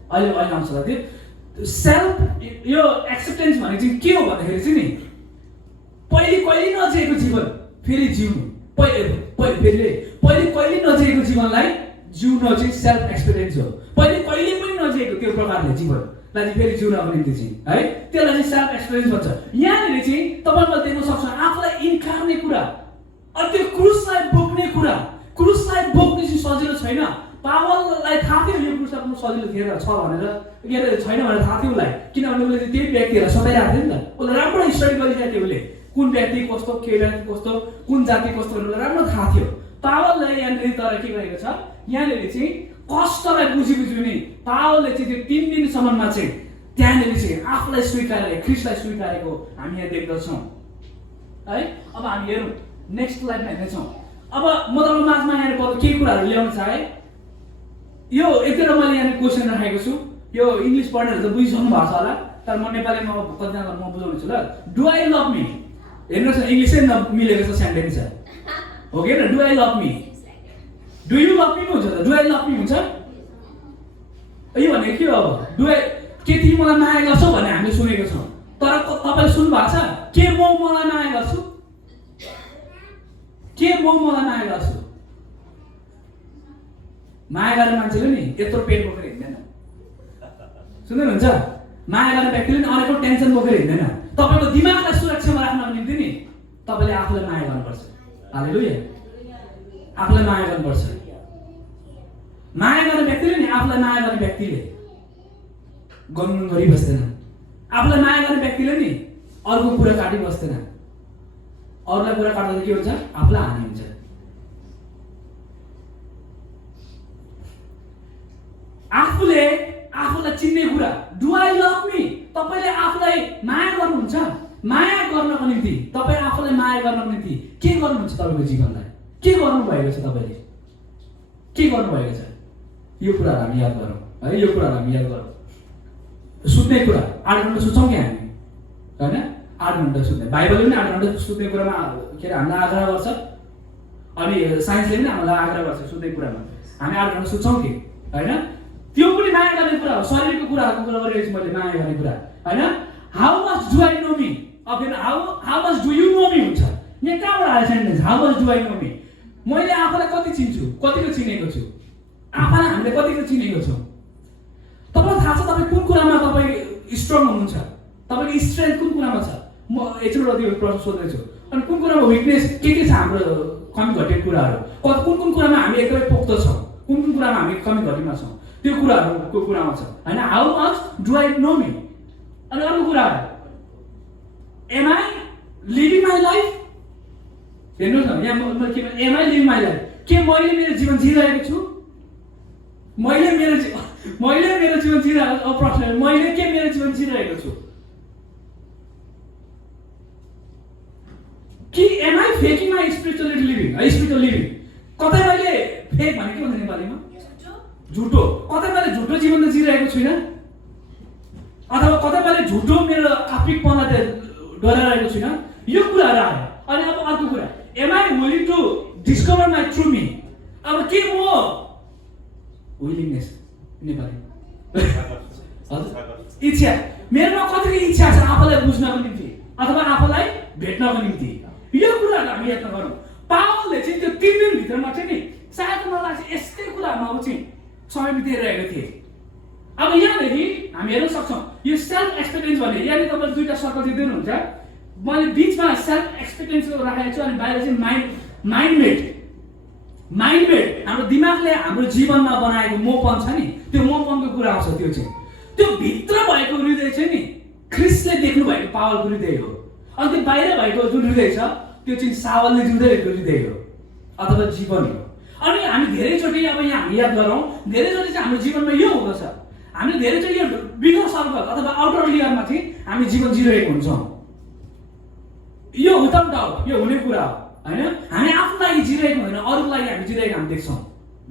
अहिले आउँछ होला त्यो सेल्फ, यो एक्सेप्टेन्स भनेको चाहिँ के हो भन्दाखेरि चाहिँ नि, कहिले नजिएको जीवन फेरि जिउनु, पहिले कहिले नजिएको जीवनलाई जिउन चाहिँ सेल्फ एक्सपिरियन्स हो। पहिले पनि नजिएको त्यो प्रकारले जीवनलाई चाहिँ फेरि जिउनको निम्ति चाहिँ है, त्यसलाई चाहिँ सेल्फ एक्सपिरियन्स भन्छ। यहाँनिर चाहिँ तपाईँले देख्न सक्छ आफूलाई इन्कार्ने कुरा, अनि त्यो क्रुसलाई बोक्ने कुरा। क्रुसलाई बोक्ने चाहिँ सजिलो छैन। पावललाई थाहा थियो यो क्रुस आफ्नो सजिलो थिएन छ भनेर, के अरे छैन भनेर थाहा थियो उसलाई, किनभने उसले चाहिँ त्यही व्यक्तिहरूलाई सताइरहेको थियो नि त। उसले राम्रो स्टडी गरिरहेको थियो, उसले कुन व्यक्ति कस्तो, के व्यक्ति कस्तो, कुन जाति कस्तो भनेर राम्रो थाहा थियो पावललाई। यहाँनिर तर के गरेको छ, यहाँनिर चाहिँ कष्टलाई बुझी नि पावलले चाहिँ त्यो 3 दिनसम्ममा चाहिँ त्यहाँनिर चाहिँ आफूलाई स्वीकारेर ख्रीष्टलाई स्वीकारेको हामी यहाँ देख्दछौँ है। अब हामी हेरौँ नेक्स्ट स्लाइडमा हेर्नेछौँ। अब म तपाईको माझमा यहाँ केही कुराहरू ल्याउन चाहे। यो एकैवटा मैले यहाँ क्वेसन राखेको छु, यो इङ्ग्लिस पढ्नेहरू त बुझिसक्नु भएको छ होला, तर म नेपालीमा कतिजना म बुझाउने छु ल। डु आई लभ मी, हेर्नुहोस् न इङ्ग्लिसै नमिलेको छ सेन्टेन्स हो कि do I love me, do you love me हुन्छ त, डु आई लभ मी हुन्छ यो भनेको के हो? अब डु आई के तिमी मलाई माया गर्छौ भन्ने हामीले सुनेको छौँ, तर तपाईँले सुन्नु भएको छ के म मलाई माया गर्छु? के म मलाई माया गर्छु? माया गर्ने मान्छेले नि यत्रो पेट बोकेर हिँड्दैन, सुन्नुहुन्छ? माया गर्ने व्यक्तिले नि अनेकौँ टेन्सन बोकेर हिँड्दैन। तपाईँको दिमागलाई सुरक्षामा राख्नको निम्ति नि तपाईँले आफूलाई माया गर्नुपर्छ। हालेलुया, आफूलाई माया गर्नुपर्छ। माया गर्ने व्यक्तिले नि आफूलाई माया गर्ने व्यक्तिले गनगन गरिबस्दैन। आफूलाई माया गर्ने व्यक्तिले नि अर्को कुरा काटिबस्दैन। अरूलाई कुरा काट्दा के हुन्छ? आफूलाई हानि हुन्छ। आफूले आफूलाई चिन्ने कुरा, डु आई लभ मी, तपाईँले आफूलाई माया गर्नुहुन्छ। माया गर्नको निम्ति तपाईँ आफूलाई माया गर्नको निम्ति के गर्नुहुन्छ? तपाईँको जीवनलाई के गर्नुभएको छ? तपाईँले के गर्नुभएको छ? यो कुराहरू हामी याद गरौँ है, यो कुराहरू हामी याद गरौँ। सुत्ने कुरा 8 घन्टा सुत्छौँ कि हामी, होइन? 8 घन्टा सुत्ने, बाइबलले पनि 8 घन्टा सुत्ने कुरामा के अरे हामीलाई आग्रह गर्छ, अनि साइन्सले पनि हामीलाई आग्रह गर्छ सुत्ने कुरामा। हामी 8 घन्टा सुत्छौँ कि होइन? त्यो पनि माया गर्ने कुरा हो, शरीरको कुराहरूको कुरा गरिरहेको छु मैले, माया गर्ने कुरा होइन। How much do I know me, अब फेरि how much do you know me हुन्छ। यहाँ कहाँबाट आयो sentence? How much do I know me, मैले आफूलाई कति चिन्छु, कतिको चिनेको छु, आफूलाई हामीले कतिको चिनेको छौँ। तपाईँलाई थाहा छ तपाईँ कुन कुरामा तपाईँ स्ट्रङ हुनुहुन्छ, तपाईँको स्ट्रेन्थ कुन कुरामा छ? म एकचोटि त्यो प्रश्न सोध्दैछु। अनि कुन कुरामा विकनेस के छ हाम्रो कमी घटेको कुराहरू, कुन कुन कुरामा हामी एकदमै पोख्त छौँ, कुन कुन कुरामा हामी कमी घटीमा छौँ, त्यो कुराहरूको कुरामा छ होइन। How much do I know me. अनि अर्को कुरा, am I living my life, हेर्नुहोस् न यहाँ के am I living my life, के मैले मेरो जीवन जिइरहेको छु? मैले मेरो जीवन जिइरहेको प्रश्न, मैले के मेरो जीवन जिइरहेको छु? कि am I faking my spirituality living, spiritual living? कतै मैले फेक भने के भन्छ नेपालीमा? झुटो। कतै मैले झुटो जीवन त जिइरहेको छुइनँ, अथवा कतै मैले झुटो मेरो आफिकपनलाई डराइरहेको छुइनँ, यो कुराहरू आयो। अनि अब अर्को कुरा, am I willing to discover my true me, अब के म विलिङनेस नेपाली इच्छा, मेरोमा कतिको इच्छा छ आफूलाई बुझ्नको निम्ति अथवा आफूलाई भेट्नको निम्ति, यो कुराहरू हामी यत्न गरौँ। पावलले चाहिँ त्यो 3 दिनभित्रमा चाहिँ नि सायद मलाई लाग्छ यस्तै कुरामा ऊ चाहिँ समय बिताइरहेको थिए। अब यहाँदेखि हामी हेर्न सक्छौँ यो सेल्फ एक्सपेक्टेन्स भन्ने, यहाँनिर तपाईँले 2टा सर्कल दिनुहुन्छ, मैले बिचमा सेल्फ एक्सपेक्टेन्सको राखेको छु, अनि बाहिर चाहिँ माइन्ड मेड हाम्रो दिमागले हाम्रो जीवनमा बनाएको मोपन छ नि, त्यो मोपनको कुरा आउँछ। त्यो चाहिँ त्यो भित्र भएको हृदय चाहिँ नि ख्रिस्टले देख्नु भएको पावलको हृदय हो, अनि त्यो बाहिर भएको जुन हृदय छ त्यो चाहिँ सावलले जिउँदै गरेको हृदय हो अथवा जीवन हो। अनि हामी धेरैचोटि अब यहाँ हामी याद गरौँ, धेरैचोटि चाहिँ हाम्रो जीवनमा यो हुँदछ, हामीले धेरैचोटि यो बिगर सर्कल अथवा आउटर लेयरमा चाहिँ हामी जीवन जिरहेको हुन्छौँ। यो हुँदा यो हुने कुरा हो होइन। हामी आफ्नो लागि जिरहेको होइन, अरूको लागि हामी जिरहेको हामी देख्छौँ।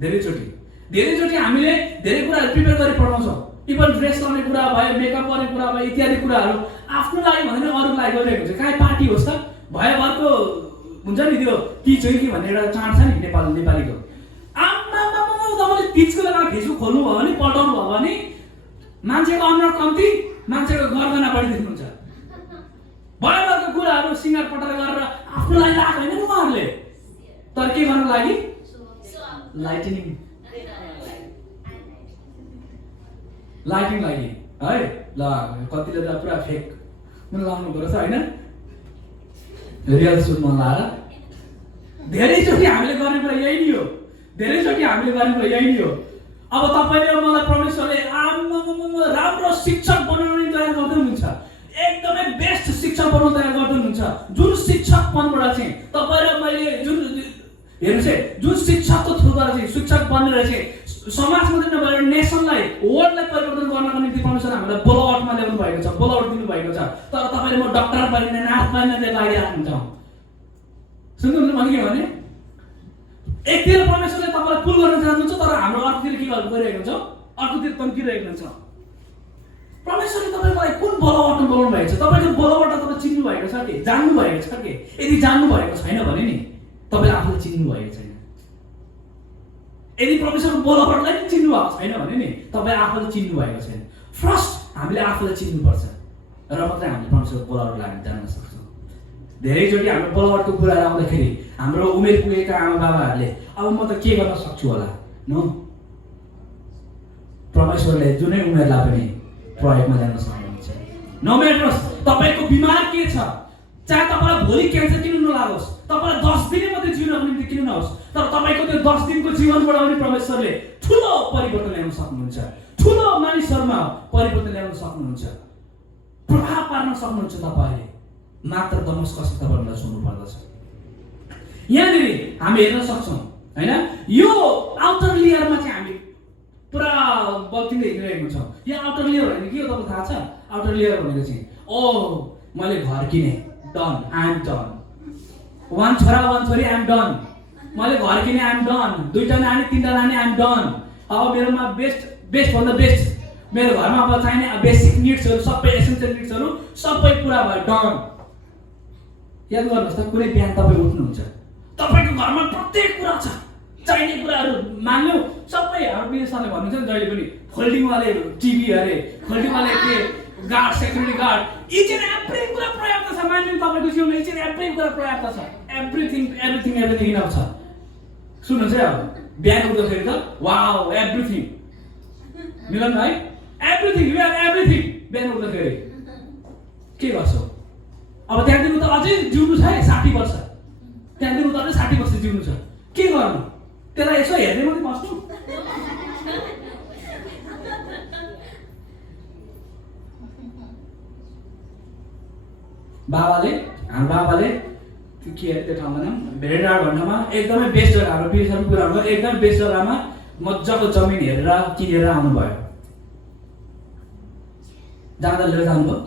धेरैचोटि हामीले धेरै कुराहरू प्रिपेयर गरी पठाउँछौँ, इभन ड्रेस गर्ने कुरा भयो, मेकअप गर्ने कुरा भयो, इत्यादि कुराहरू आफ्नो लागि भनेर अरूको लागि गरिरहेको हुन्छ। काहीँ पार्टी होस् त भयभरको हुन्छ नि त्यो तिज हो कि भन्ने एउटा चाड छ नि नेपालीको, आम्मा तपाईँले तिजको बेलामा फेसबुक खोल्नु भयो भने, पल्टाउनु भयो भने मान्छेको अनुहार कम्ती, मान्छेको गर्दना बढी देख्नुहुन्छ। भयभरको कुराहरू सिँगार पटार गरेर आफ्नो लागि राख होइन उहाँहरूले, तर के गर्नको लागि? लाइटिङ लागि है। ल कतिले त पुरा फेक पनि लाउनु पर्छ होइन, रियल सुट मन लाएर। धेरैचोटि हामीले गर्ने कुरा यही नै हो, धेरैचोटि हामीले गर्ने कुरा यही नै हो। अब तपाईँले मलाई परमेश्वरले राम्रो शिक्षक बनाउन तयार गर्दै हुनुहुन्छ, एकदमै बेस्ट शिक्षक बनाउन तयार गर्दै हुनुहुन्छ। जुन शिक्षकपनबाट चाहिँ तपाईँ र मैले जुन हेर्नुहोस् है, जुन शिक्षकको थ्रुबाट चाहिँ शिक्षक बनेर चाहिँ समाज मात्रै नभएर नेसनलाई, वर्ल्डलाई परिवर्तन गर्नको निम्ति परमेश्वर हामीलाई बोलावटमा ल्याउनु भएको छ, बोलावट दिनु भएको छ। तर तपाईँले म डक्टर बनिने, नाथ बनिने लागिराख्नुहुन्छ। सुन्नुहुन्छ मैले के भने? एकतिर परमेश्वरले तपाईँलाई पुल गर्न चाहनुहुन्छ, तर हाम्रो अर्कोतिर के गरिरहेको हुन्छ? अर्कोतिर तन्किरहेको हुन्छ। परमेश्वरले तपाईँलाई कुन बोलावटमा बोलाउनु भएको छ? तपाईँको बोलावट तपाईँ चिन्नु भएको छ कि जान्नु भएको छ कि? यदि जान्नु भएको छैन भने नि तपाईँले आफूले चिन्नु भएको छैन। यदि परमेश्वरको बोलावटलाई पनि चिन्नु भएको छैन भने नि तपाईँ आफूले चिन्नु भएको छैन। फर्स्ट हामीले आफूलाई चिन्नुपर्छ र मात्रै हामीले परमेश्वरको बोलावटलाई हामी जान्न सक्छौँ। धेरैचोटि हाम्रो बोलावटको कुराहरू आउँदाखेरि हाम्रो उमेर पुगेका आमा बाबाहरूले अब म त के गर्न सक्छु होला? नो, परमेश्वरले जुनै उमेरलाई पनि प्रयोगमा ल्याउन सक्नुहुन्छ। नो म्याटर्स तपाईँको बिमार के छ, चाहे तपाईँलाई भोलि क्यान्सर किन नलागोस्, तपाईँलाई 10 दिनै मात्रै जिउनको निम्ति किन नहोस्, तर तपाईँको त्यो 10 दिनको जीवनबाट पनि परमेश्वरले ठुलो परिवर्तन ल्याउन सक्नुहुन्छ। ठुलो मानिसहरूमा परिवर्तन ल्याउन सक्नुहुन्छ, प्रभाव पार्न सक्नुहुन्छ। तपाईँले मात्र दमस्कस तपाईँलाई सुन्नु पर्दछ। यहाँनिर हामी हेर्न सक्छौँ होइन, यो आउटर लेयरमा चाहिँ हामी पुरा बत्तीले हिँडिरहेको हुन्छौँ। यो आउटर लेयर भनेको के हो तपाईँलाई थाहा छ? आउटर लेयर भनेको चाहिँ मैले घर किने, डन, आई एम डन। 1 छोरा 1 छोरी, आई एम डन। मैले घर किने, आई एम डन। 2टा नानी 3टा नानी, आई एम डन। अब मेरोमा बेस्ट भन्दा बेस्ट मेरो घरमा अब चाहिने बेसिक निड्सहरू सबै, एसेन्सियल निड्सहरू सबै पुरा भयो, डन। याद गर्नुहोस् त, कुनै बिहान तपाईँ उठ्नुहुन्छ, तपाईँको घरमा प्रत्येक कुरा छ, चाहिने कुराहरू मान्नु सबै। हाम्रो विदेशले भन्नुहुन्छ नि जहिले पनि, फोल्डिङवाले टिभी अरे, फोल्डिङवाले के guard, security guard, each and every कुरा पर्याप्त छ। मान्नु तपाईँको जीवनमा इच एन्ड एभ्री कुरा पर्याप्त छ। एभ्रिथिङ इनफ छ। सुन्नुहोस् है, अब बिहान उठ्दाखेरि त वाउ एभ्रिथिङ मिलन है, एभ्रिथिङ, यु हेभ एभ्रिथिङ। बिहान उठ्दाखेरि के गर्छौ? अब त्यहाँदेखि त अझै जिउनु छ है 60 वर्ष, त्यहाँदेखि त अझै 60 वर्ष जिउनु छ, के गर्नु? त्यसलाई यसो हेर्दै मात्रै बस्नु? हाम्रो बाबाले के अरे त्यो ठाउँमा नाम भेडाड भन्नमा एकदमै बेस्ट जग्गा, हाम्रो पिरसम्म पुरानो एकदमै बेस्ट जग्गामा मजाको जमिन हेरेर किनेर आउनुभयो। जाँदा लिएर जानुभयो?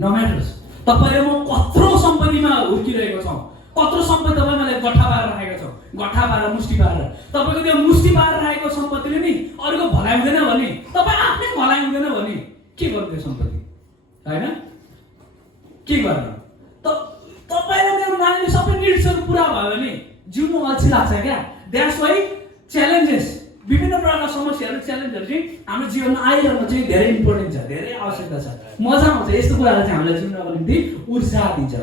No matters. तपाईँले म कत्रो सम्पत्तिमा हुर्किरहेको छौँ, कत्रो सम्पत्ति तपाईँ मैले गठा पारेर राखेको छौँ, गठा पारेर मुष्टि पारेर। तपाईँको त्यो मुष्टि पारेर राखेको सम्पत्तिले नि अरूको भलाइ हुँदैन भने, तपाईँ आफ्नै भलाइ हुँदैन भने के गर्नु त्यो सम्पत्ति? होइन, के गर्नु? तपाईँले मेरो नानीले सबै निड्सहरू पुरा भयो भने जिउनु अल्छी लाग्छ क्या। द्याट्स वाइ च्यालेन्जेस, विभिन्न प्रकारका समस्याहरू, च्यालेन्जहरू चाहिँ हाम्रो जीवनमा आइरहनु चाहिँ धेरै इम्पोर्टेन्ट छ, धेरै आवश्यकता छ। मजा आउँछ यस्तो कुराहरू चाहिँ हामीलाई जिउनको निम्ति ऊर्जा दिन्छ,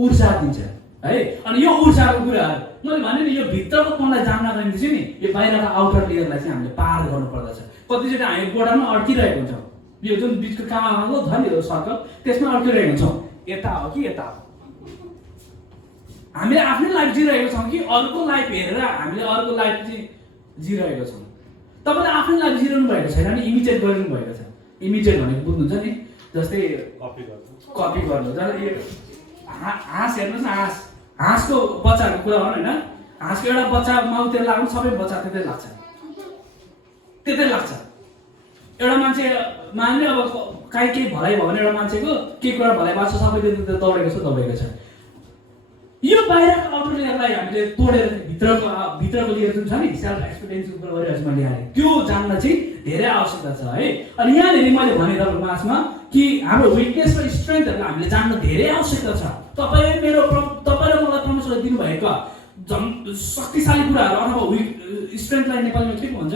ऊर्जा दिन्छ है। अनि यो ऊर्जाको कुराहरू मैले भने नि, यो भित्रको पनलाई जान्नको निम्ति चाहिँ नि यो बाहिरको आउटर लेयरलाई चाहिँ हामीले पार गर्नुपर्दछ। कतिचोटि हामी बोर्डरमा अड्किरहेको हुन्छौँ, यो जुन बिचको कामाको छ नि यो सर्कल, त्यसमा अड्किरहेको हुन्छौँ। यता हो कि यता हो? हामीले आफ्नै लाइफ जिरहेको छौँ कि अरूको लाइफ हेरेर हामीले अरूको लाइफ चाहिँ जिरहेको छौँ? तपाईँले आफ्नै लाइफ जिराउनु भएको छैन नि, इमिटेट गरिरहनु भएको छ। इमिटेट भनेको बुझ्नुहुन्छ नि, जस्तै कपी गर्नु। हाँस हेर्नुहोस् न, हाँसको बच्चाहरूको कुरा हो होइन, हाँसको एउटा बच्चा माउतिर लाग्नु सबै बच्चा त्यतै लाग्छ। एउटा मान्छे मान्ने अब केही भलाइ भयो भने एउटा मान्छेको के कुरा भलाइ भएको छ सबै त्यो दौडेको छ। यो बाहिरको आउटर लेयरलाई हामीले तोडेर भित्रको लेयर जुन छ नि, सेल्फ एक्सपिरियन्सको कुरा गरिरहेको छु मैले यहाँले, त्यो जान्न चाहिँ धेरै आवश्यकता छ है। अनि यहाँनिर मैले भने तपाईँको माझमा कि हाम्रो विकनेस र स्ट्रेन्थहरू हामीले जान्न धेरै आवश्यकता छ। तपाईँले मलाई परमेश्वरले दिनुभएका शक्तिशाली कुराहरू अथवा स्ट्रेन्थलाई नेपालीमा के भन्छ?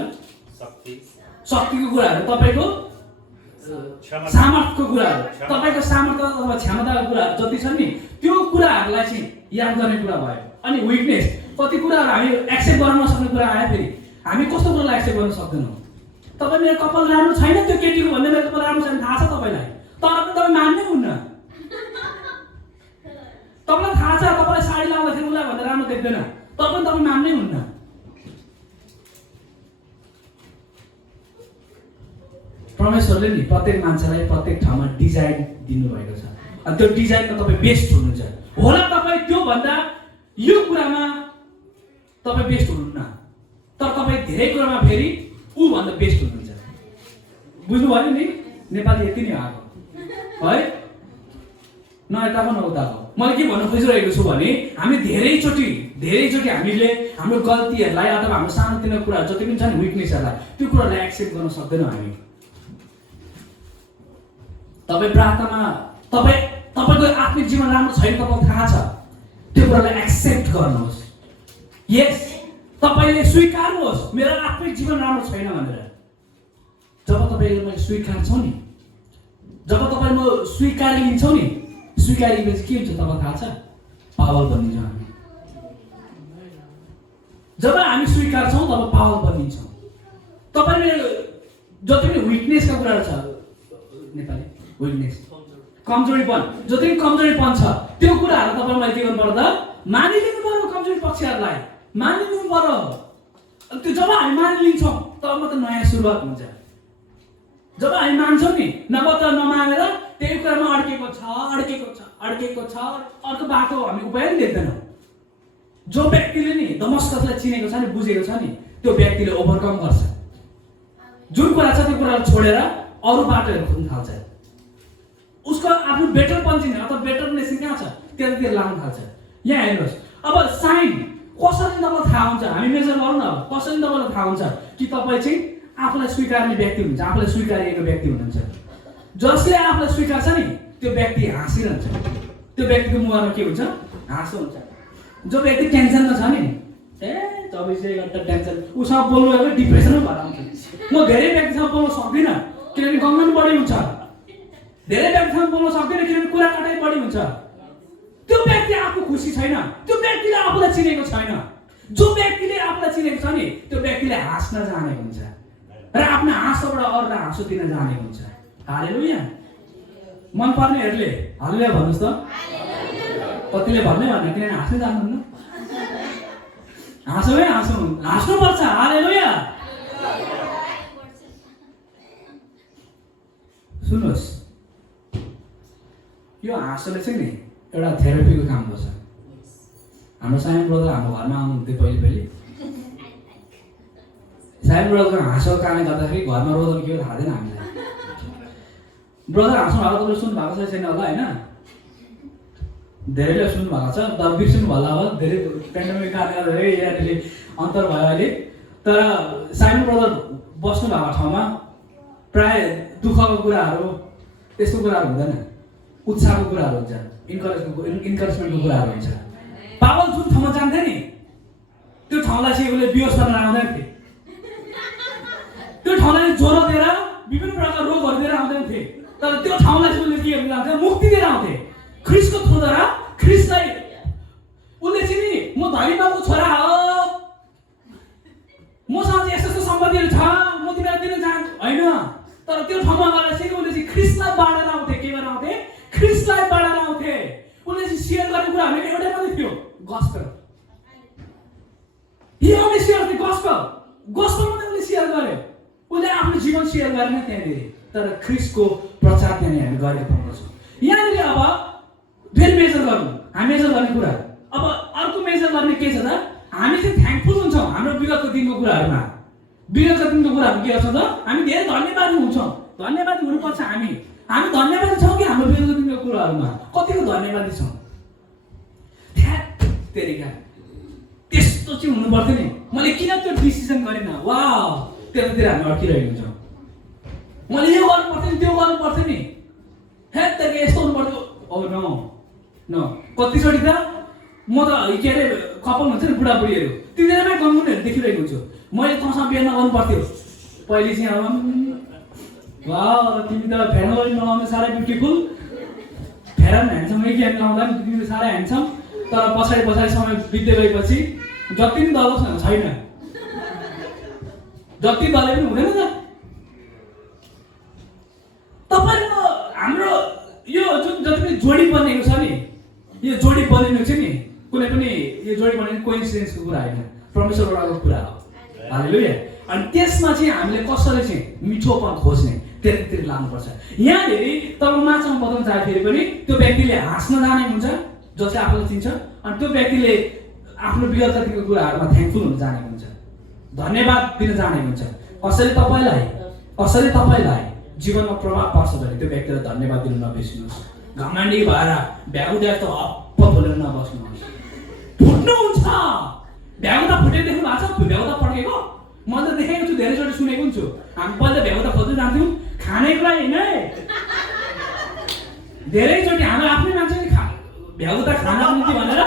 शक्तिको कुराहरू, तपाईँको सामर्थ्यको कुराहरू, तपाईँको सामर्थ्य अथवा क्षमताको कुराहरू जति छन् नि, त्यो कुराहरूलाई चाहिँ याद गर्ने कुरा भयो। अनि विकनेस, कति कुराहरू हामी एक्सेप्ट गर्न नसक्ने कुरा आयो, फेरि हामी कस्तो कुरालाई एक्सेप्ट गर्न सक्दैनौँ? तपाईँ मेरो कपाल राम्रो छैन, त्यो केटीको भन्दा मेरो कपाल राम्रो छैन थाहा छ तपाईँलाई, तर पनि तपाईँ मान्नै हुन्न। तपाईँलाई थाहा छ तपाईँलाई साडी लाउँदाखेरि उसलाई भन्दा राम्रो देख्दैन, तर पनि तपाईँ मान्नै हुन्न। परमेश्वरले नि प्रत्येक मान्छेलाई प्रत्येक ठाउँमा डिजाइन दिनुभएको छ, अनि त्यो डिजाइनमा तपाईँ बेस्ट हुनुहुन्छ होला। तपाईँ त्योभन्दा यो कुरामा तपाईँ बेस्ट हुनुहुन्न, तर तपाईँ धेरै कुरामा फेरि ऊभन्दा बेस्ट हुनुहुन्छ। बुझ्नुभयो नि? नेपाली यति नै आएको है, न यताको न उताको। मैले के भन्न खोजिरहेको छु भने हामी धेरैचोटि हामीले हाम्रो गल्तीहरूलाई अथवा हाम्रो सानोतिनो कुराहरू जति पनि छ नि विकनेसहरूलाई, त्यो कुरालाई एक्सेप्ट गर्न सक्दैनौँ हामी। तपाईँ प्रार्थनामा तपाईँको आत्मिक जीवन राम्रो छैन, तपाईँलाई थाहा छ, त्यो कुरालाई एक्सेप्ट गर्नुहोस्। यस, तपाईँले स्वीकार्नुहोस् मेरो आत्मिक जीवन राम्रो छैन भनेर। जब तपाईँले मैले स्वीकार्छौँ नि, जब तपाईँ म स्वीकार लिन्छौँ नि, स्वीकारेपछि के हुन्छ तपाईँलाई थाहा छ? पावल बनिन्छौँ हामी। जब हामी स्वीकार्छौँ तब पावल बनिन्छौँ। तपाईँले जति पनि विकनेसका कुराहरू छ, नेपाली विकनेस कमजोरीपन, जति पनि कमजोरीपन छ त्यो कुराहरू तपाईँ मैले के गर्नु पर्दा मानिलिनु पर्यो। कमजोरी पक्षहरूलाई मानिलिनु पर्यो। त्यो जब हामी मानिलिन्छौँ तब मात्र नयाँ सुरुवात हुन्छ। जब हामी मान्छौँ नि, नभए त नमानेर त्यही कुरामा अड्केको छ, अर्को बाटो हामी उपाय पनि देख्दैनौँ। जो व्यक्तिले नि दमस्कसलाई चिनेको छ नि, बुझेको छ नि, त्यो व्यक्तिले ओभरकम गर्छ। जुन कुरा छ त्यो कुरालाई छोडेर अरू बाटोहरू खोज्न थाल्छ। उसको आफ्नो बेटरपन चिन्ने अथवा बेटरनेस कहाँ छ त्यतातिर लाग्न थाल्छ। यहाँ हेर्नुहोस्, अब साइन कसरी तपाईँलाई थाहा हुन्छ? हामी मेजर गरौँ न। कसरी तपाईँलाई थाहा हुन्छ कि तपाईँ चाहिँ आफूलाई स्वीकार्ने व्यक्ति हुनुहुन्छ, आफूलाई स्वीकारिएको व्यक्ति हुनुहुन्छ? जसले आफूलाई स्वीकार्छ नि त्यो व्यक्ति हाँसिरहन्छ। त्यो व्यक्तिको मुहारमा के हुन्छ? हाँसो हुन्छ। जो व्यक्ति टेन्सनमा छ नि, 24 घन्टा टेन्सन, उसँग बोल्नु गएको डिप्रेसनमा भएर आउँछ। म धेरै व्यक्तिसँग बोल्न सक्दिनँ किनभने गङ्गन बढी हुन्छ। धेरै व्यक्तिसँग बोल्न सक्दिनँ किनभने कुरा कटाइ बढी हुन्छ। त्यो व्यक्ति आफू खुसी छैन, त्यो व्यक्तिले आफूलाई चिनेको छैन। जो व्यक्तिले आफूलाई चिनेको छ नि त्यो व्यक्तिले हाँस्न जानेको हुन्छ र आफ्नो हाँसोबाट अरूलाई हाँसो दिन जानेको हुन्छ। हालेलुया। मन पर्नेहरूले हालेलुया भन्नुहोस् त। कतिले भन्नै भन्ने किनभने हाँस्नै जान्नुहुन्न। हाँस्नुपर्छ। हालेलुया। सुन्नुहोस्, यो हाँसोले चाहिँ नि एउटा थेरापीको काम गर्छ। हाम्रो साइमन ब्रदर हाम्रो घरमा आउनुहुन्थ्यो पहिले। साइमन ब्रदरको हाँसोको कारणले गर्दाखेरि घरमा रोदन के हो थाहा थिएन हामीलाई। ब्रदर हाँस्नु भएको तपाईँले सुन्नु भएको छ छैन होला होइन? धेरैले सुन्नु भएको छ, तर बिर्सिनु होला अब। धेरै पेन्डेमिक कारणले गर्दा धेरै यहाँनिर अन्तर भयो अहिले। तर साइमन ब्रदर बस्नु भएको ठाउँमा प्राय दुःखको कुराहरू त्यस्तो कुराहरू हुँदैन, उत्साहको कुराहरू हुन्छ, इन्करेजमेन्टको कुराहरू हुन्छ। पावल जुन ठाउँमा जान्थे नि त्यो ठाउँलाई चाहिँ उसले बेहोस गर्न आउँदैन थिए। त्यो ठाउँलाई ज्वरो दिएर विभिन्न प्रकारका रोगहरू दिएर आउँदैन थिए। तर त्यो ठाउँलाई चाहिँ उसले के गर्न आउँथे? मुक्ति दिएर आउँथे। ख्रिस्टको थ्रुद्वारा ख्रिस्टलाई उसले चाहिँ नि म धनी बाबुको छोरा हो, मसँग चाहिँ यस्तो सम्पत्तिहरू छ, म तिमीलाई दिन चाहन्छु होइन। तर त्यो ठाउँमा गएर चाहिँ उसले चाहिँ ख्रिस्टलाई बाँडेर आउँथे। के गरेर आउँथे? ख्रिस्टलाई बाँडेर आउँथे। उसले चाहिँ सेयर गर्ने कुरा हामीले एउटै मात्रै थियो, gospel. Only share the gospel मात्रै उसले सेयर गर्यो। उसले आफ्नो जीवन सेयर गरेन त्यहाँनिर, तर ख्रिस्टको प्रचार त्यहाँनिर हामी गरेको पाउँछौँ। यहाँनिर अब फेरि मेजर गरौँ, हामी मेजर गर्ने कुरा। अब अर्को मेजर गर्ने के छ त? हामी चाहिँ थ्याङ्कफुल हुन्छौँ हाम्रो विगतको दिनको कुराहरूमा। विगतको दिनको कुराहरू के गर्छौँ त? हामी धेरै धन्यवादी हुन्छौँ। धन्यवादी हुनुपर्छ। हामी धन्यवादी छौँ कि हाम्रो विगतको दिनको कुराहरूमा? कतिको धन्यवादी छौँ? तेरिका त्यस्तो चाहिँ हुनु पर्थ्यो नि। मैले किन त्यो डिसिजन गरिनँ, वा त्यतातिर हामी अड्किरहेको हुन्छौँ। मैले यो गर्नु पर्थ्यो नि, त्यो गर्नु पर्थ्यो नि, हेत्तेरी यस्तो हुनु पर्थ्यो। ओ नो कतिचोटि त म त के अरे कपाल हुन्छ नि बुढाबुढीहरू, तिनीहरूमै गङ्गुनहरू देखिरहेको हुन्छु। मैले तँसँग बिहे नगर्नु पर्थ्यो पहिले चाहिँ। अब वा तिमी त फेर्न पनि नलाउनु साह्रै ब्युटिफुल, फेरन ह्यान्डसम के लाउँदा पनि तिमी साह्रै ह्यान्डसम। तर पछाडि समय बित्दै गएपछि जति पनि दलोस् छैन, जति दले पनि हुँदैन त। तपाईँको हाम्रो यो जुन जति पनि जोडी बनेको छ नि, यो जोडी बनिनु चाहिँ नि कुनै पनि यो जोडी बनेको कोइन्सिडेन्सको कुरा होइन, परमेश्वरबाटको कुरा हो। हालेलुया। अनि त्यसमा चाहिँ हामीले कसरी चाहिँ मिठोपन खोज्ने त्यतातिर लाग्नुपर्छ। यहाँनिर तपाईँ माछामा बताउन चाहे फेरि पनि त्यो व्यक्तिले हाँस्न जानेको हुन्छ जसले आफूलाई चिन्छ, अनि त्यो व्यक्तिले आफ्नो विगतको कुराहरूमा थ्याङ्कफुल हुन जानेको हुन्छ। धन्यवाद दिन जानेको हुन्छ। कसैले तपाईँलाई जीवनमा प्रभाव पार्छ भने त्यो व्यक्तिलाई धन्यवाद दिन नबिर्सिनुहोस्। घमण्डी भएर भ्याउदा त हप्प बोलेर नबस्नुहोस्। फुट्नुहुन्छ। भ्याउदा फुटेको देख्नु भएको छ? भ्याउदा पड्केको म त देखेको छु, धेरैचोटि सुनेको हुन्छु। हामी पहिला भ्याउदा खोज्दै जान्थ्यौँ खानेको लागि होइन है। धेरैचोटि हाम्रो आफ्नै मान्छेले भ्याउदा खानको निम्ति भनेर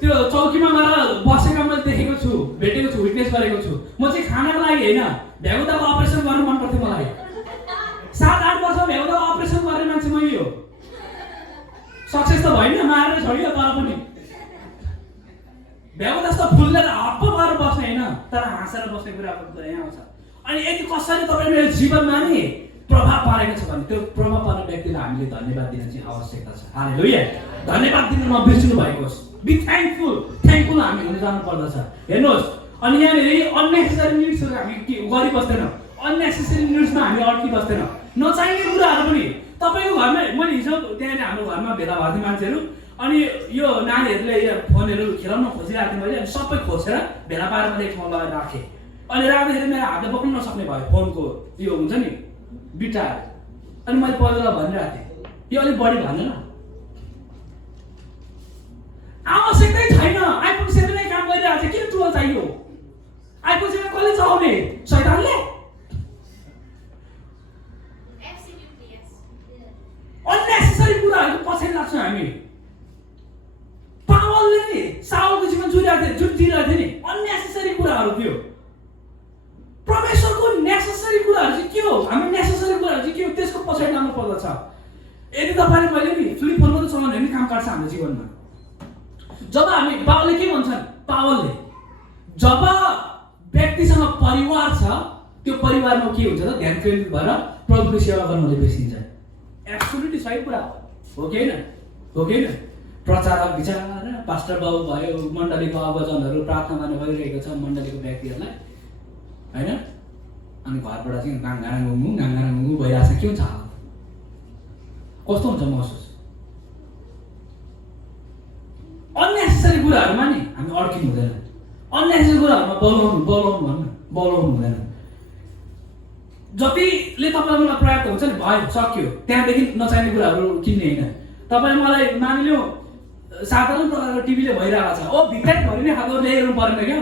त्यो चौकीमा गएर बसेका मैले देखेको छु, भेटेको छु, विटनेस गरेको छु। म चाहिँ खानाको लागि होइन, भ्याउदाको अपरेसन गर्नु मन पर्थ्यो मलाई। 7-8 वर्ष भ्याउदाको अपरेसन गर्ने मान्छे मै हो। सक्सेस त भएन, मारेर छोडियो तर पनि। भ्याउदा जस्तो फुल्लेर हप्प गरेर बस्ने होइन, तर हाँसेर बस्ने कुराको यहाँ आउँछ। अनि यदि कसैले तपाईँको जीवनमा नि प्रभाव पारेको छ भने त्यो प्रभाव पार्ने व्यक्तिलाई हामीले धन्यवाद दिन चाहिँ आवश्यकता छ। हालेलुया। धन्यवाद दिन नबिर्सिनु भएको होस्। बी थ्याङ्कफुल हामी हुन जानु पर्दछ। हेर्नुहोस्, अनि यहाँनिर अननेसेसरी निड्सहरू हामी गरिबस्दैनौँ। अननेसेसरी निड्समा हामी अड्किबस्दैनौँ। नचाहिने कुराहरू पनि तपाईँको घरमा, मैले हिजो त्यहाँनिर हाम्रो घरमा भेला भएको थियो मान्छेहरू। अनि यो नानीहरूले यो फोनहरू खेलाउन खोजिरहेको थिएँ मैले। अनि सबै खोजेर भेला पारेर मैले एक ठाउँ लगाएर राखेँ। अनि राख्दाखेरि मेरो हातले बोक्नु नसक्ने भयो फोनको यो हुन्छ नि बिटार। अनि मैले पहिला भनिरहेको थिएँ यो अलिक बढी भन्दैन, आवश्यकतै छैन। आइफोन 7 नै काम गरिरहेको छ, किन 12 चाहियो? आइफोन 7 कसले चलाउने? शैतानले? अननेसेसरी कुराहरू पछि लाग्छौँ हामी। पावलले नि साउलको जीवन जिइरहेको थियो नि अननेसेसरी कुराहरू थियो। परमेश्वरको नेसेसरी कुराहरू चाहिँ के हो? हाम्रो नेसेसरी कुराहरू चाहिँ के हो? त्यसको पछाडि लाग्नु पर्दछ। यदि तपाईँले मैले नि फ्लिप फोन मात्रै चलाउने नि काम काट्छ हाम्रो जीवनमा। जब हामी पावलले के भन्छन्? पावलले जब व्यक्तिसँग परिवार छ त्यो परिवारमा के हुन्छ त? ध्यान केन्द्रित भएर प्रभुको सेवा गर्नुले बिर्सिन्छ। एब्सोल्युटली सही कुरा हो कि होइन? हो कि होइन? प्रचारक विचार पास्टर बाबु भयो, मण्डलीको आवाजनहरू प्रार्थना गर्ने भइरहेको छ मण्डलीको व्यक्तिहरूलाई होइन। अनि घरबाट चाहिँ गाङगाङ भइरहेको छ। के हुन्छ हालत? कस्तो हुन्छ महसुस? अननेसेसरी कुराहरूमा नि हामी अड्किनु हुँदैन। अननेसेसरी कुराहरूमा बौलाउनु हुँदैन। जतिले तपाईँलाई मलाई पर्याप्त हुन्छ नि भयो, सक्यो। त्यहाँदेखि नचाहिने कुराहरू किन्ने होइन। तपाईँले मलाई मानिलियो साधारण प्रकारको टिभीले भइरहेको छ, ओ भित्ताभरि नै खाएको ल्याइरहनु परेन क्या।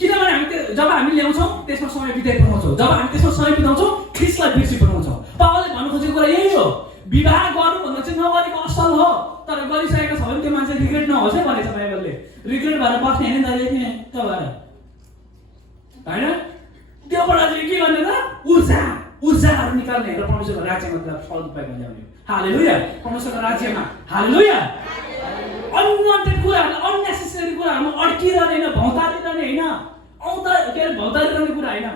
किनभने हामी जब हामी ल्याउँछौँ त्यसमा समय बिताइ पठाउँछौँ। जब हामी त्यसमा समय बिताउँछौँ ख्रिस्टलाई बिर्सी पठाउँछौँ। पावलले भन्नु खोजेको कुरा यही हो। विवाह गर्नुभन्दा चाहिँ नगरेको असल हो, तर गरिसकेको छ भने त्यो मान्छे रिग्रेट नहोस् है भनेको छ बाइबलले। रिग्रेट भएर बस्ने होइन दाइले त्यो भएर होइन। त्योबाट चाहिँ के गर्ने त? ऊर्जाहरू निकाल्ने र परमेश्वरको राज्यमा फल पाइन्छ ल्याउने। हालेलुया। परमेश्वरको राज्यमा हालेलुया। अनवान्टेड कुराहरू, अननेसेसरी कुराहरूमा अड्किरहने होइन, भौतारिरहने होइन, भौतारिरहने कुरा होइन।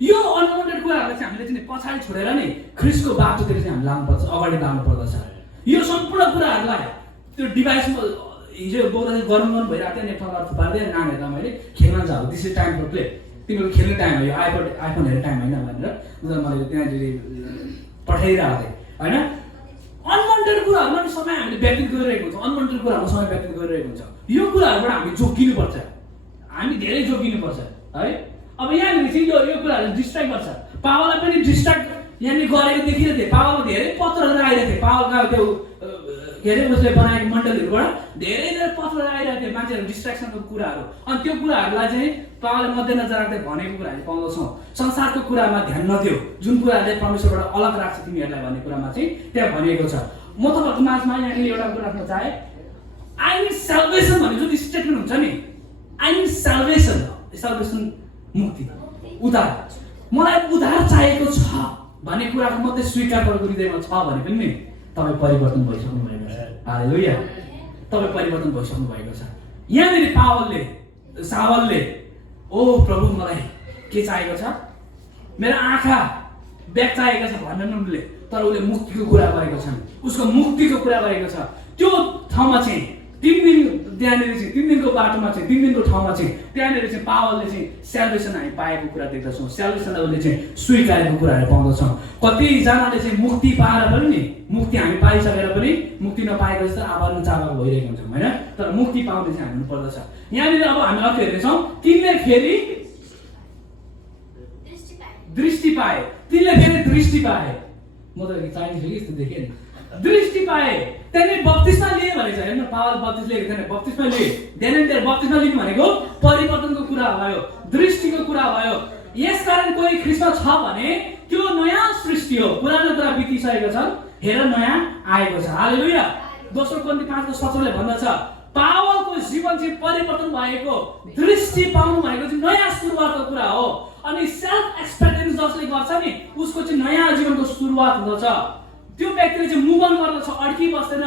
यो अनवान्टेड कुराहरूलाई चाहिँ हामीले चाहिँ पछाडि छोडेर नि ख्रिस्टको बाटोतिर चाहिँ हामी लानुपर्छ, अगाडि लानु पर्दछ। यो सम्पूर्ण कुराहरूलाई त्यो डिभाइसमा हिजो बोल्दाखेरि गर्नु भइरहेको थियो नि ठाउँमा थुपार्दै नानीहरूलाई मैले खेल्न जाऊ, this is time for play, तिमीहरू खेल्ने टाइम हो, यो आइफोन हेर्ने टाइम होइन भनेर मैले त्यहाँनिर पठाइरहेको थिएँ होइन। अनवान्टेड कुराहरूमा समय हामीले व्यतीत गरिरहेको हुन्छ, अनवान्टेड कुराहरूमा समय व्यतीत गरिरहेको हुन्छ। यो कुराहरूबाट हामी जोगिनुपर्छ, हामी धेरै जोगिनुपर्छ है। अब यहाँनिर चाहिँ यो कुराहरू डिस्ट्र्याक्ट गर्छ। पावललाई पनि डिस्ट्र्याक्ट यहाँनिर गरेको देखिरहेको थिएँ। पावलमा धेरै पत्रहरू आइरहेको थिए। पावलका त्यो के अरे उसले बनाएको मण्डलीहरूबाट धेरै पत्रहरू आइरहेको थियो, मान्छेहरू डिस्ट्र्याक्सनको कुराहरू। अनि त्यो कुराहरूलाई चाहिँ पावलले मध्यनजर राख्दै भनेको कुरा हामी पाउँदछौँ। संसारको कुरामा ध्यान नदियो, जुन कुराहरूले परमेश्वरबाट अलग राख्छ तिमीहरूलाई भन्ने कुरामा चाहिँ त्यहाँ भनिएको छ। म तपाईँहरूको माझमा यहाँनिर एउटा कुरा राख्न चाहेँ। आई निड साल्भेसन भन्ने जुन स्टेटमेन्ट हुन्छ नि, आई निड साल्भेसन मुक्ति, उद्धार, मलाई उद्धार चाहिएको छ भन्ने कुराको मात्रै स्वीकार गरेको हृदयमा छ भने पनि तपाईँ परिवर्तन भइसक्नु भएको छ। हालेलुया। तपाईँ परिवर्तन भइसक्नु भएको छ। यहाँनिर सावलले ओ प्रभु मलाई के चाहिएको छ? मेरो आँखा ब्याग चाहिएको छ भन्दैन उसले, तर उसले मुक्तिको कुरा गरेको छन्, उसको मुक्तिको कुरा गरेको छ। त्यो ठाउँमा चाहिँ 3 दिन त्यहाँनिर चाहिँ 3 दिनको दिनको बाटोमा चाहिँ 3 दिनको ठाउँमा चाहिँ त्यहाँनिर चाहिँ पावलले चाहिँ स्याल्भेसन हामी पाएको कुरा देख्दछौँ, स्याल्भेसनलाई उसले चाहिँ स्वीकारेको कुराहरू पाउँदछौँ। कतिजनाले चाहिँ मुक्ति पाएर पनि नि, मुक्ति हामी पाइसकेर पनि मुक्ति नपाएको जस्तो आवाज चावाज भइरहेको हुन्छौँ होइन, तर मुक्ति पाउने चाहिँ हामी हुनुपर्दछ। यहाँनिर अब हामी अर्को हेर्नेछौँ, तिनले फेरि दृष्टि पाए, तिनले फेरि दृष्टि पाए। म त चाइनिज फेरि यस्तो देखेँ नि, दृष्टि पाए, त्यहाँनिर बप्तिस्मा लिए भनेको छ। हेर्नु पावल बप्तिस्मा लिएको थिएन, बप्तिस्मा लिए। देन बप्तिस्मा लिनु भनेको परिवर्तनको कुरा भयो, दृष्टिको कुरा भयो। यसकारण कोही ख्रीष्टमा छ भने त्यो नयाँ सृष्टि हो, पुरानो कुरा बितिसकेको छ, हेर नयाँ आएको छ। हालेलुया। दोस्रो कोरिन्थी 5:17 भन्दछ पावलको जीवन चाहिँ परिवर्तन भएको, दृष्टि पाउनु भएको चाहिँ नयाँ सुरुवातको कुरा हो। अनि सेल्फ एक्सपेक्टेन्स जसले गर्छ नि उसको चाहिँ नयाँ जीवनको सुरुवात हुँदछ। त्यो व्यक्तिले चाहिँ मुभ अन गर्दछ, अड्की बस्दैन।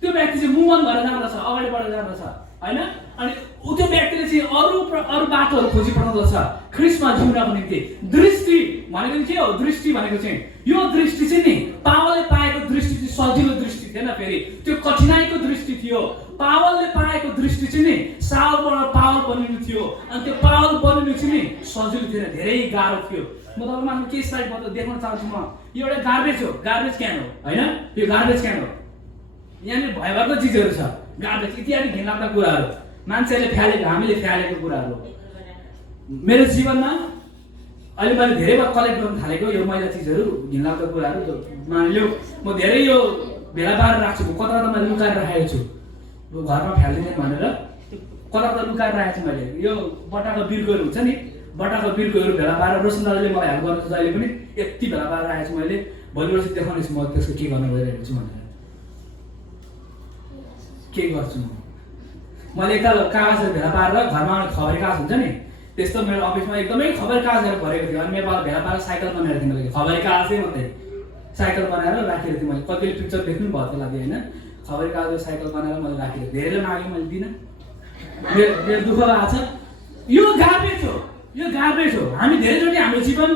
त्यो व्यक्ति चाहिँ मुभ अन भएर जाँदछ, अगाडि बढेर जाँदछ हैन। अनि त्यो व्यक्तिले चाहिँ अरू बाटोहरू खोजी पठाउँदछ ख्रीष्टमा जिउनको निम्ति। दृष्टि भनेको के हो? दृष्टि भनेको चाहिँ यो दृष्टि चाहिँ नि पावलले पाएको दृष्टि चाहिँ सजिलो दृष्टि थिएन, फेरि त्यो कठिनाइको दृष्टि थियो। पावलले पाएको दृष्टि चाहिँ नि साउलबाट पावल बनिनु थियो, अनि त्यो पावल बनिनु चाहिँ नि सजिलो थिएन, धेरै गाह्रो थियो। म तपाईँमा के स्लाइडबाट देखाउन चाहन्छु, म यो एउटा गार्बेज हो, गार्बेज क्यान हो हैन, यो गार्बेज क्यान हो। यहाँनिर भयभरको चिजहरू छ, गार्बेज इत्यादि घिनलाग्दा कुराहरू, मान्छेले फ्यालेको, हामीले फ्यालेको कुराहरू। मेरो जीवनमा अहिले मैले धेरै कलेक्ट गर्न थालेको यो मैला चिजहरू, घिनलाग्दा कुराहरू। मानिलियो म धेरै यो भेला पारेर राख्छु, कता कता मैले लुकाएर राखेको छु, घरमा फ्याल्दिनँ भनेर कता कता लुकाएर राखेको छु मैले। यो बटाको बिर्कोहरू हुन्छ नि, बटाको बिर्कोहरू भेला पारेर रोशन दाजुले मलाई हेल्प गर्नुहुन्छ जहिले पनि, यति भेला पारेर राखेको छु मैले। भोलि पर्सि देखाउने छु म त्यसको के गर्न गइरहेको छु भनेर, के गर्छु मैले। एकताल कागजहरू भेला पारेर घरमा आउने खबरी कागज हुन्छ नि, त्यस्तो मेरो अफिसमा एकदमै खबरी कागजहरू भरेको थियो। अनि नेपाल भेला पारेर साइकल बनाएर थिएँ मैले, खबरी कागजै मात्रै साइकल बनाएर राखेको थिएँ मैले। कतिले पिक्चर देख्नु भयो त्यो लागि होइन, खबरी कागज साइकल बनाएर मैले राखेको थिएँ। धेरै मागेँ मैले दिनँ, मेरो दुःख भएको छ। यो गार्बेज हो, यो गार्बेज हो। हामी धेरैचोटि हाम्रो जीवन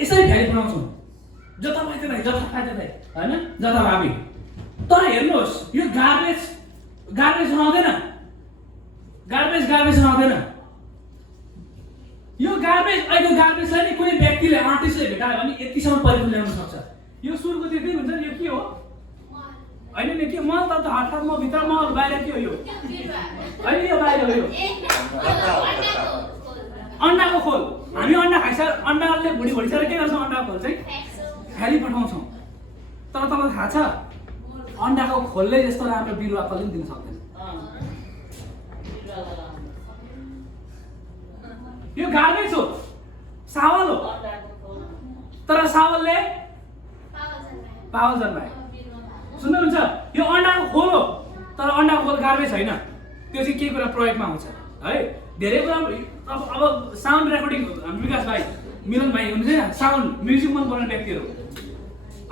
यसरी फ्याली बनाउँछौँ, जताभाइ त्यतै, जताभाइ त्यतै होइन, जताभावी। तर हेर्नुहोस् यो गार्बेज रहँदैन, गार्बेज रहँदैन। यो गार्बेज, अहिले गार्बेजलाई नि कुनै व्यक्तिले आर्टिस्टले भेटायो भने यतिसम्म परिवर्तन ल्याउन सक्छ। यो सुरुको त्यति हुन्छ नि, यो के हो होइन नि, के मल त हठात म भित्र मल बाहिर के हो यो होइन, यो बाहिर हो यो अन्डाको खोल। हामी अन्डा अन्डाले भुडिसकेर के गर्छौँ, अन्डाको खोल चाहिँ फ्याली पठाउँछौँ। तर तपाईँलाई थाहा छ अन्डाको खोलले जस्तो राम्रो बिरुवा कसले पनि दिन सक्दैन। यो गार्बेज हो, सावल हो, तर सावलले पावल जन्मायो। सुन्नुहुन्छ, यो अन्डाको खोल हो, तर अन्डाको खोल गार्बेज होइन। त्यो चाहिँ के कुरा प्रयोगमा आउँछ है, धेरै कुरा। अब साउन्ड रेकर्डिङ, विकास भाइ, मिलन भाइ हुनुहुन्छ, साउन्ड म्युजिक मन पराउने व्यक्तिहरू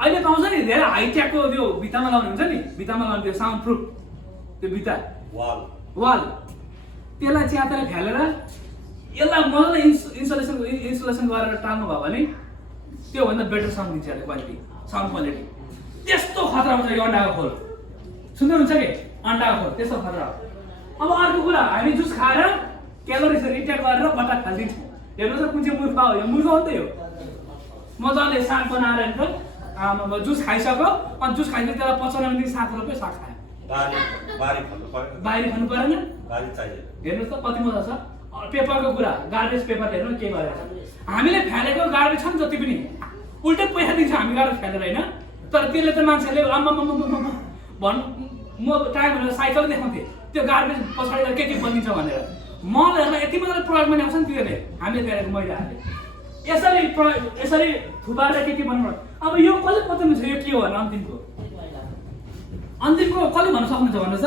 अहिले पाउँछ नि, धेरै हाइटेकको त्यो भित्तामा लाउने हुन्छ नि, भित्तामा लाउने त्यो साउन्ड प्रुफ त्यो भित्ता वाल, त्यसलाई च्यातेर फ्यालेर यसलाई मजाले इन्सुलेसन गरेर टाल्नु भयो भने त्योभन्दा बेटर साउन्ड दिन्छ यसले, क्वालिटी, साउन्ड क्वालिटी। त्यस्तो खतरा हुन्छ यो अन्डाको खोल। सुन्नुहुन्छ कि अन्डाको खोल त्यस्तो खतरा हो। अब अर्को कुरा, हामी जुस खाएर क्यालोरिजहरू इन्टेक गरेर बट्टा फालिदिन्छौँ। हेर्नुहोस् कुन चाहिँ मूर्ख हो, यो मूर्ख हो त यो। मजाले साग बनाएर जुस खाइसक्यो, अनि जुस खाइसक्यो त्यसलाई पचाउन निम्ति 7 रुपियाँ साग खायो, बाहिर खानु परेन। हेर्नुहोस् त कति मजा छ। पेपरको कुरा, गार्बेज पेपरले हेर्नु के गरेछ। हामीले फ्यालेको गार्बेज छ नि जति पनि उल्टै पैसा दिन्छ हामी गार्बेज फ्यालेर होइन, तर त्यसले त मान्छेले भन्। म टाइम भनेर साइकल देखाउँथेँ, त्यो गार्बेज पछाडि के बनिन्छ भनेर। मलहरूलाई यति मजाले प्रयोगमा ल्याउँछ नि त्यसले, हामीले फ्यालेको मैलाहरूले यसरी थुपारेर के बनाउनु। अब यो कसले बताउनु छ यो के हो भने अन्तिमको कसले भन्न सक्नुहुन्छ भन्नुहोस् त।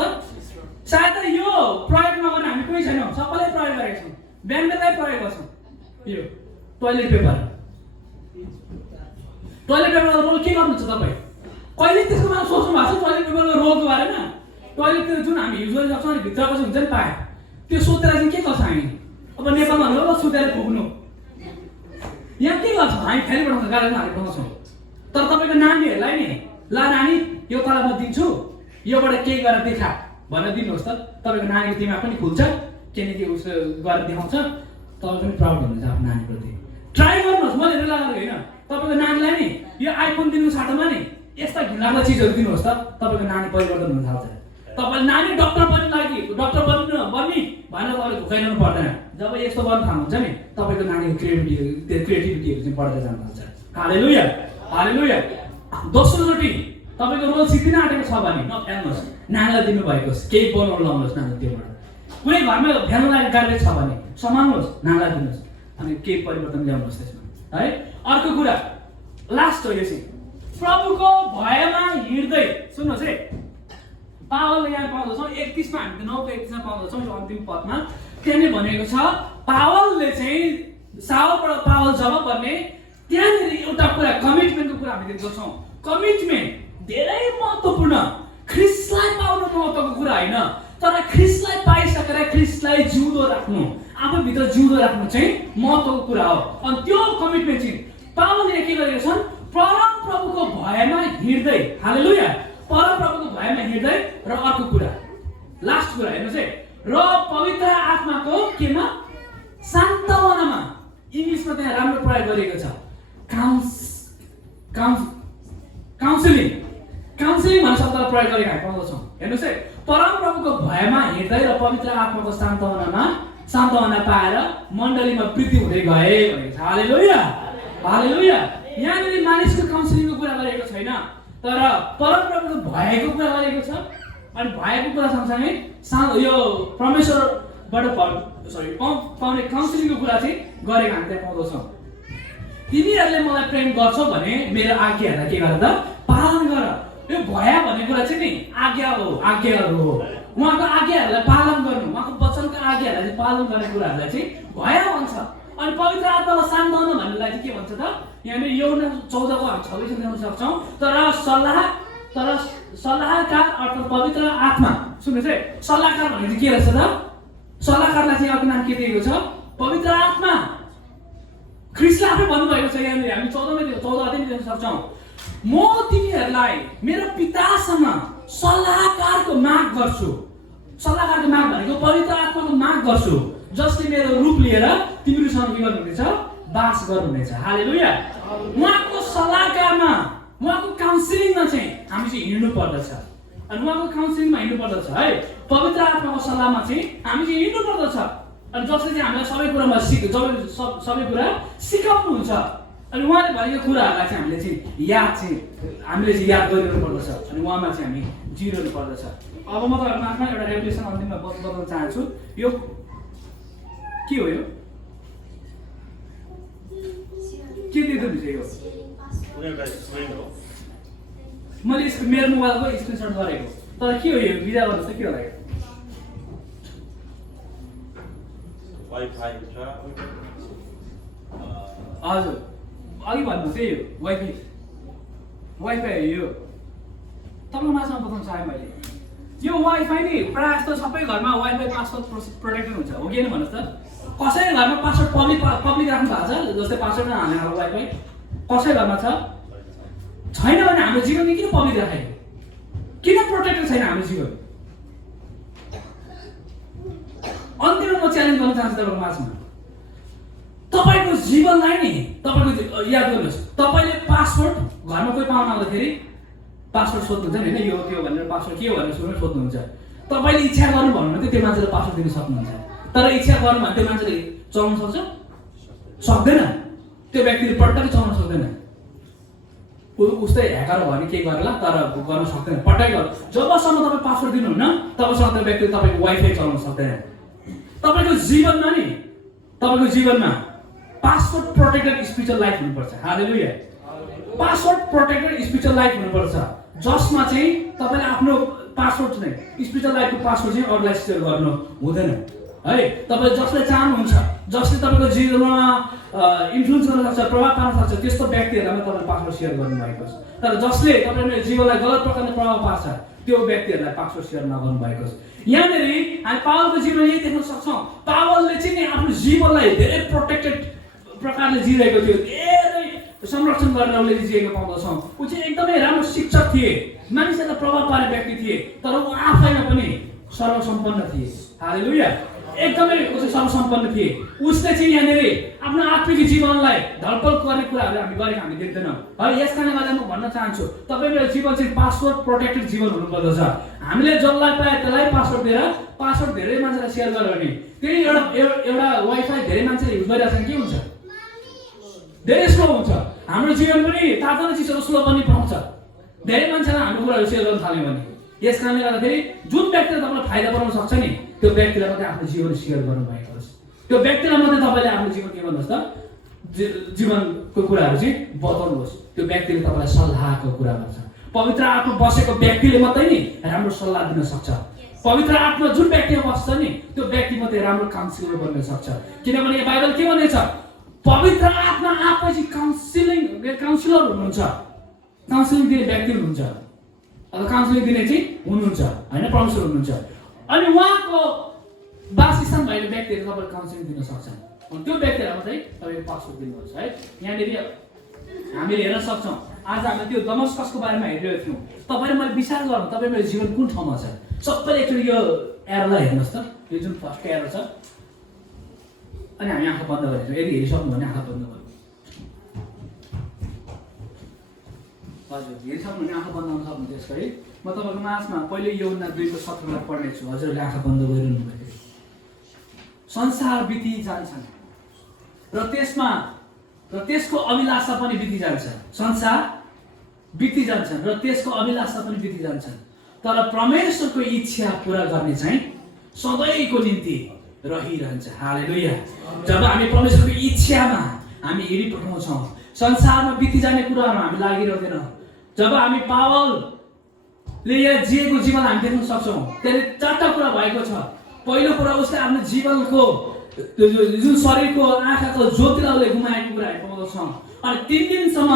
सायद यो प्रयोग नगर्ने हामी कोही छैनौँ, सबैले प्रयोग गरेका छौँ, बिहान बेलुकै प्रयोग गर्छौँ। यो टोइलेट पेपर, टोइलेट पेपरको रोल के गर्नुहुन्छ तपाईँ? कहिले त्यसको बारेमा सोच्नु भएको छ? टोइलेट पेपरको रोलको बारेमा? टोइलेट जुन हामी युज गर्न सक्छौँ अनि भित्रको चाहिँ हुन्छ नि पाइप, त्यो सोधेर चाहिँ के गर्छ हामी? अब नेपालमा हो सुतेर पुग्नु, यहाँ के गर्छौँ हामी? फ्याली पठाउँछौँ, गाडी हालेर पठाउँछौँ। तर तपाईँको नानीहरूलाई नि, ला नानी यो तल म दिन्छु, योबाट केही गरेर देखा, भनेर दिनुहोस् त, तपाईँको नानीको दिमाग पनि खुल्छ, किनकि उसले गरेर देखाउँछ, तपाईँ पनि प्राउड हुनुहुन्छ आफ्नो नानीप्रति। ट्राई गर्नुहोस्, मैले लगाएको होइन। तपाईँको नानीलाई नि यो आइफोन दिनु साटोमा नि यस्ता घिनलाग्दो चिजहरू दिनुहोस् त, तपाईँको नानी परिवर्तन हुन थाल्छ। तपाईँले नानी डक्टर बन्नु लागि डक्टर बन्नु भनेर तपाईँले भुकाइरहनु पर्दैन। जब यस्तो गर्न थाल्नुहुन्छ नि तपाईँको नानीको क्रिएटिभिटीहरू चाहिँ बढ्दै जान थाल्छ। हालेलुया, हालेलुया। दोस्रोचोटि तपाईँको रोल सिक्दिन आँटेको छ भने नफ्याल्नुहोस्, नानीलाई दिनुभएको केही बनाउनु लाउनुहोस् नानी त्योबाट। कुनै घरमा फ्याल्नु लागेको कार्य छ भने सम्हाल्नुहोस्, नानीलाई दिनुहोस् अनि केही परिवर्तन ल्याउनुहोस् त्यसमा है। अर्को कुरा लास्ट हो यो चाहिँ प्रभुको भयमा हिँड्दै। सुन्नुहोस् है, पावलले यहाँ पाउँदछौँ 31 मा, हामी 9:31 मा पाउँदछौँ यो अन्तिम पदमा। त्यहाँनिर भनेको छ पावलले चाहिँ साउलबाट पावल जब भन्ने त्यहाँनिर एउटा कुरा कमिटमेन्टको कुरा हामी देख्छौँ। कमिटमेन्ट धेरै महत्त्वपूर्ण। ख्रिस्टलाई पाउनु महत्त्वको कुरा होइन, तर ख्रिस्टलाई पाइसकेर ख्रिस्टलाई जिउँदो राख्नु, आफूभित्र जिउँदो राख्नु चाहिँ महत्त्वको कुरा हो। अनि त्यो कमिटमेन्ट चाहिँ पावलले के गरेका छन्? परम प्रभुको भयमा हिँड्दै। हालेलुया, परम प्रभुको भयमा हिँड्दै। र अर्को कुरा लास्ट कुरा हेर्नुहोस् है, र पवित्र आत्माको केमा? सान्त्वनामा। इङ्ग्लिसमा त्यहाँ राम्रो प्रयोग गरिएको छ, काउन्सिलिङ। काउन्सिलिङ भन्ने शब्दलाई प्रयोग गरेको हामी पाउँदछौँ। हेर्नुहोस् है, परम प्रभुको भयमा हिँड्दै र पवित्र आत्माको सान्त्वना पाएर मण्डलीमा वृद्धि हुँदै गए भनेको छ। हालेलुया, हालेलुया। यहाँनिर मानिसको काउन्सिलिङको कुरा गरेको छैन, तर परम प्रभुको भयको कुरा गरेको छ। अनि भयको कुरा सँगसँगै यो परमेश्वरबाट पाउने काउन्सिलिङको कुरा चाहिँ गरेको हामी त्यहाँ पाउँदछौँ। तिमीहरूले मलाई प्रेम गर्छौ भने मेरो आज्ञाहरूलाई के गर त? पालन गर। यो भय भन्ने कुरा चाहिँ नि आज्ञा हो, आज्ञाहरू हो। उहाँको आज्ञाहरूलाई पालन गर्नु, उहाँको वचनको आज्ञाहरूलाई पालन गर्ने कुराहरूलाई चाहिँ भय भन्छ। अनि पवित्र आत्माको सान्त्वना भन्नेलाई चाहिँ के भन्छ त? यहाँनिर यूहन्ना 14 को हामी 26 देख्न सक्छौँ। तर सल्लाहकार अर्थात् पवित्र आत्मा। सुन्नुहोस् है, सल्लाहकार भन्ने चाहिँ के रहेछ त? सल्लाहकारलाई चाहिँ अर्को नाम के दिएको छ? पवित्र आत्मा। ख्रिस्टले आफै भन्नुभएको छ यहाँनिर, हामी 14 अध्यायमा देख्न सक्छौँ। म तिमीहरूलाई मेरो पितासँग सल्लाहकारको माग गर्छु। सल्लाहकारको माग भनेको पवित्र आत्माको माग गर्छु, जसले मेरो रूप लिएर तिमीहरूसँग के गर्नुहुनेछ? बास गर्नुहुनेछ। हालेलुया। उहाँको सल्लाहकारमा, उहाँको काउन्सिलिङमा चाहिँ हामी चाहिँ हिँड्नु पर्दछ। अनि उहाँको काउन्सिलिङमा हिँड्नु पर्दछ है। पवित्र आत्माको सल्लाहमा चाहिँ हामी चाहिँ हिँड्नु पर्दछ। अनि जसले चाहिँ हामीलाई सबै कुरामा सबै कुरा सिकाउनुहुन्छ। अनि उहाँले भनेको कुराहरूलाई चाहिँ हामीले चाहिँ याद गरिरहनु पर्दछ। अनि उहाँमा चाहिँ हामी जिरहनु पर्दछ। अब म तपाईँहरूको आफ्ना एउटा रेभुलेसन अन्तिममा बताउन चाहन्छु। यो के हो? यो के देख्नुहुन्छ? यो मैले मेरो मोबाइलको स्क्रिनसट गरेको, तर के हो यो? बिदा गर्नुहोस् त, के होला यो? हजुर, अघि भन्नुहोस् है, यो वाइफाई हो। यो तपाईँको मासमा बताउनु चाहेँ मैले। यो वाइफाई नि प्रायः जस्तो सबै घरमा वाइफाई पासवर्ड प्रोटेक्टेड हुन्छ, हो कि भन्नुहोस् त? कसैको घरमा पासवर्ड पब्लिक राख्नु भएको छ, जस्तै पासवर्ड नहाल्ने खालको वाइफाई कसै घरमा छ? छैन भने हाम्रो जीवन किन पब्लिक राखेको? किन प्रोटेक्टेड छैन हाम्रो जीवन? अन्तिममा म च्यालेन्ज गर्न चाहन्छु तपाईँको माझमा, तपाईँको जीवनलाई नि तपाईँको याद गर्नुहोस्। तपाईँले पासवर्ड घरमा कोही पाहुना आउँदाखेरि पासवर्ड सोध्नुहुन्छ नि होइन, यो त्यो भनेर पासवर्ड के हो भनेर सोध्नुहुन्छ। तपाईँले इच्छा गर्नु भन्नु भने त्यो मान्छेले पासवर्ड दिन सक्नुहुन्छ, तर इच्छा गर्नु भने त्यो मान्छेले चलाउन सक्छ? सक्दैन। त्यो व्यक्तिले पटक्कै चलाउन सक्दैन। उस्तै ह्याकर भयो भने के गर्ला, तर गर्न सक्दैन पटक्कै। जबसम्म तपाईँ पासवर्ड दिनुहुन्न तबसम्म त्यो व्यक्तिले तपाईँको वाइफाई चलाउन सक्दैन। तपाईँको जीवनमा पासवर्ड प्रोटेक्टेड स्पिरिचुअल लाइफ हुनुपर्छ। हालेलुया। पासवर्ड प्रोटेक्टेड स्पिरिचुअल लाइफ हुनुपर्छ, जसमा चाहिँ तपाईँले आफ्नो पासवर्ड चाहिँ स्पिरिचुअल लाइफको पासवर्ड चाहिँ अरूलाई सेयर गर्नु हुँदैन है। तपाईँ जसले चाहनुहुन्छ, जसले तपाईँको जीवनमा इन्फ्लुएन्स गर्न सक्छ, प्रभाव पार्न सक्छ, त्यस्तो व्यक्तिहरूलाई तपाईँले पासवर्ड सेयर गर्नुभएको छ। तर जसले तपाईँको जीवनलाई गलत प्रकारले प्रभाव पार्छ त्यो व्यक्तिहरूलाई पासवर्ड सेयर नगर्नु भएको छ। यहाँनिर हामी पावलको जीवन यही देख्न सक्छौँ। पावलले चाहिँ आफ्नो जीवनलाई धेरै प्रोटेक्टेड प्रकारले जिरहेको थियो, धेरै संरक्षण गरेर उसले जिएको पाउँदछौँ। ऊ चाहिँ एकदमै राम्रो शिक्षक थिए, मानिसहरूलाई प्रभाव पार्ने व्यक्ति थिए, तर ऊ आफैमा पनि सर्वसम्पन्न थिए। हालेलुया। एकदमै ऊ चाहिँ सर्वसम्पन्न थिए। उसले चाहिँ यहाँनिर आफ्नो आत्मिक जीवनलाई ढलपल गर्ने कुराहरू हामी गरेको हामी देख्दैनौँ है। यस कारणले गर्दा म भन्न चाहन्छु तपाईँ मेरो जीवन चाहिँ पासवर्ड प्रोटेक्टेड जीवन हुनुपर्दछ। हामीले जसलाई पाए त्यसलाई पासवर्ड दिएर पासवर्ड धेरै मान्छेलाई सेयर गर्यो भने त्यही एउटा वाइफाई धेरै मान्छेले युज गरिरहेको छ के हुन्छ? धेरै स्लो हुन्छ। हाम्रो जीवन पनि तातो चिजहरू स्लो पनि पाउँछ धेरै मान्छेलाई हाम्रो कुराहरू सेयर गर्न थाल्यो भने। यस कारणले गर्दाखेरि जुन व्यक्तिले तपाईँलाई फाइदा बनाउन सक्छ नि त्यो व्यक्तिलाई मात्रै आफ्नो जीवन सेयर गर्नुभएको होस्। त्यो व्यक्तिलाई मात्रै तपाईँले आफ्नो जीवन के भन्नुहोस् त जीवनको कुराहरू चाहिँ बताउनुहोस्। त्यो व्यक्तिले तपाईँलाई सल्लाहको कुरा गर्छ। पवित्र आत्मा बसेको व्यक्तिले मात्रै नि राम्रो सल्लाह दिन सक्छ। पवित्र आत्मा जुन व्यक्तिमा बस्छ नि त्यो व्यक्ति मात्रै राम्रो काउन्सिलर बन्न सक्छ। किनभने बाइबल के भनेछ? पवित्र आत्मा आफै चाहिँ काउन्सिलर हुनुहुन्छ। काउन्सिलिङ दिने व्यक्ति हुनुहुन्छ अथवा काउन्सिलिङ दिने चाहिँ हुनुहुन्छ होइन, परमेश्वर हुनुहुन्छ। अनि उहाँको वासस्थान भएको व्यक्तिहरू तपाईँले काउन्सिलिङ दिन सक्छन्। अनि त्यो व्यक्तिहरूलाई मात्रै तपाईँले पासवर्ड दिनुहोस् है। यहाँनिर हामीले हेर्न सक्छौँ आज हामीले त्यो दमस्कसको बारेमा हेरिरहेको थियौँ। तपाईँले मैले विचार गर्नु तपाईँ मेरो जीवन कुन ठाउँमा छ? सबैले एकचोटि यो एरोलाई हेर्नुहोस् त, यो जुन फर्स्ट एरो छ। अनि हामी आँखा बन्द गरेछौँ। यदि हेरिसक्नु भने आँखा बन्द गर्नु। हजुर हेरिसक्नु भने आँखा बन्द गर्न सक्नुहुन्छ। यसको है म तपाईँको माझमा पहिले यूहन्ना 2:17 पढ्नेछु। हजुरहरूले आँखा बन्द गरिरहनु भएको। संसार बिति जान्छन् र त्यसको अभिलाषा पनि बिति जान्छ। संसार बिति जान्छन् र त्यसको अभिलाषा पनि बिति जान्छन्, तर परमेश्वरको इच्छा पूरा गर्ने चाहिँ सधैँको निम्ति रहिरहन्छ। हालेलुया। जब हामी परमेश्वरको इच्छामा हामी हिँडिपठाउँछौँ संसारमा बिति जाने कुराहरू हामी लागिरहँदैन। जब हामी पावलले यहाँ जिएको जीवन हामी देख्न सक्छौँ त्यसले 4टा कुरा भएको छ। पहिलो कुरा उसले आफ्नो जीवनको जुन शरीरको आँखाको ज्योतिलाई उसले गुमाएको कुरा हामी पाउँदछौँ। अनि 3 दिनसम्म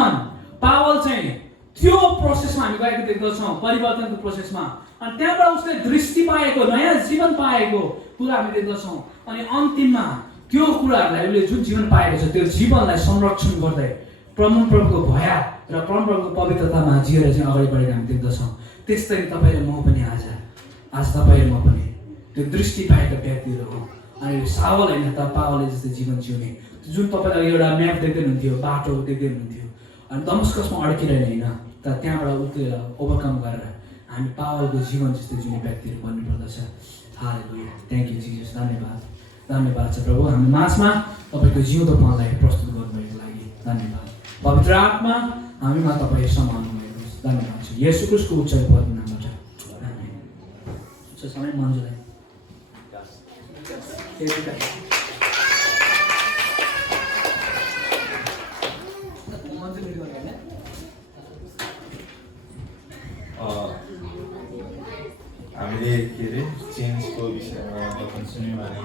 पावल चाहिँ त्यो प्रोसेसमा हामी गएको देख्दछौँ, परिवर्तनको प्रोसेसमा। अनि त्यहाँबाट उसले दृष्टि पाएको, नयाँ जीवन पाएको कुरा हामी देख्दछौँ। अनि अन्तिममा त्यो कुराहरूलाई उसले जुन जीवन पाएको छ त्यो जीवनलाई संरक्षण गर्दै परमप्रभुको भया र परमप्रभुको पवित्रतामा जिएर चाहिँ अगाडि बढेको हामी देख्दछौँ। त्यस्तै तपाईँ र म पनि आज तपाईँ र म पनि त्यो दृष्टि पाएका व्यक्तिहरू हो। अनि सावल होइन त पावलले जस्तै जीवन जिउने जुन तपाईँलाई एउटा म्याप देख्दै हुन्थ्यो, बाटो देख्दै हुन्थ्यो अनि दमस्कसमा अड्किरहने होइन, तर त्यहाँबाट उक्लेर ओभरकम गरेर हामी पावलको जीवन जस्तै जिउने व्यक्तिहरू बन्नुपर्दछ। हालेलुया। Thank you Jesus. धन्यवाद छ प्रभु हामी माझमा तपाईँको जिउँदोपनलाई प्रस्तुत गर्नुभएको लागि धन्यवाद। पवित्र आत्मा हामीमा तपाईँ समाउनु भएको होस्। धन्यवाद छ येशू ख्रीष्टको उच्च पवित्र नामबाट। समय मन्जुलाई हामीले के अरे चेन्जको विषयमा सुन्यौँ भने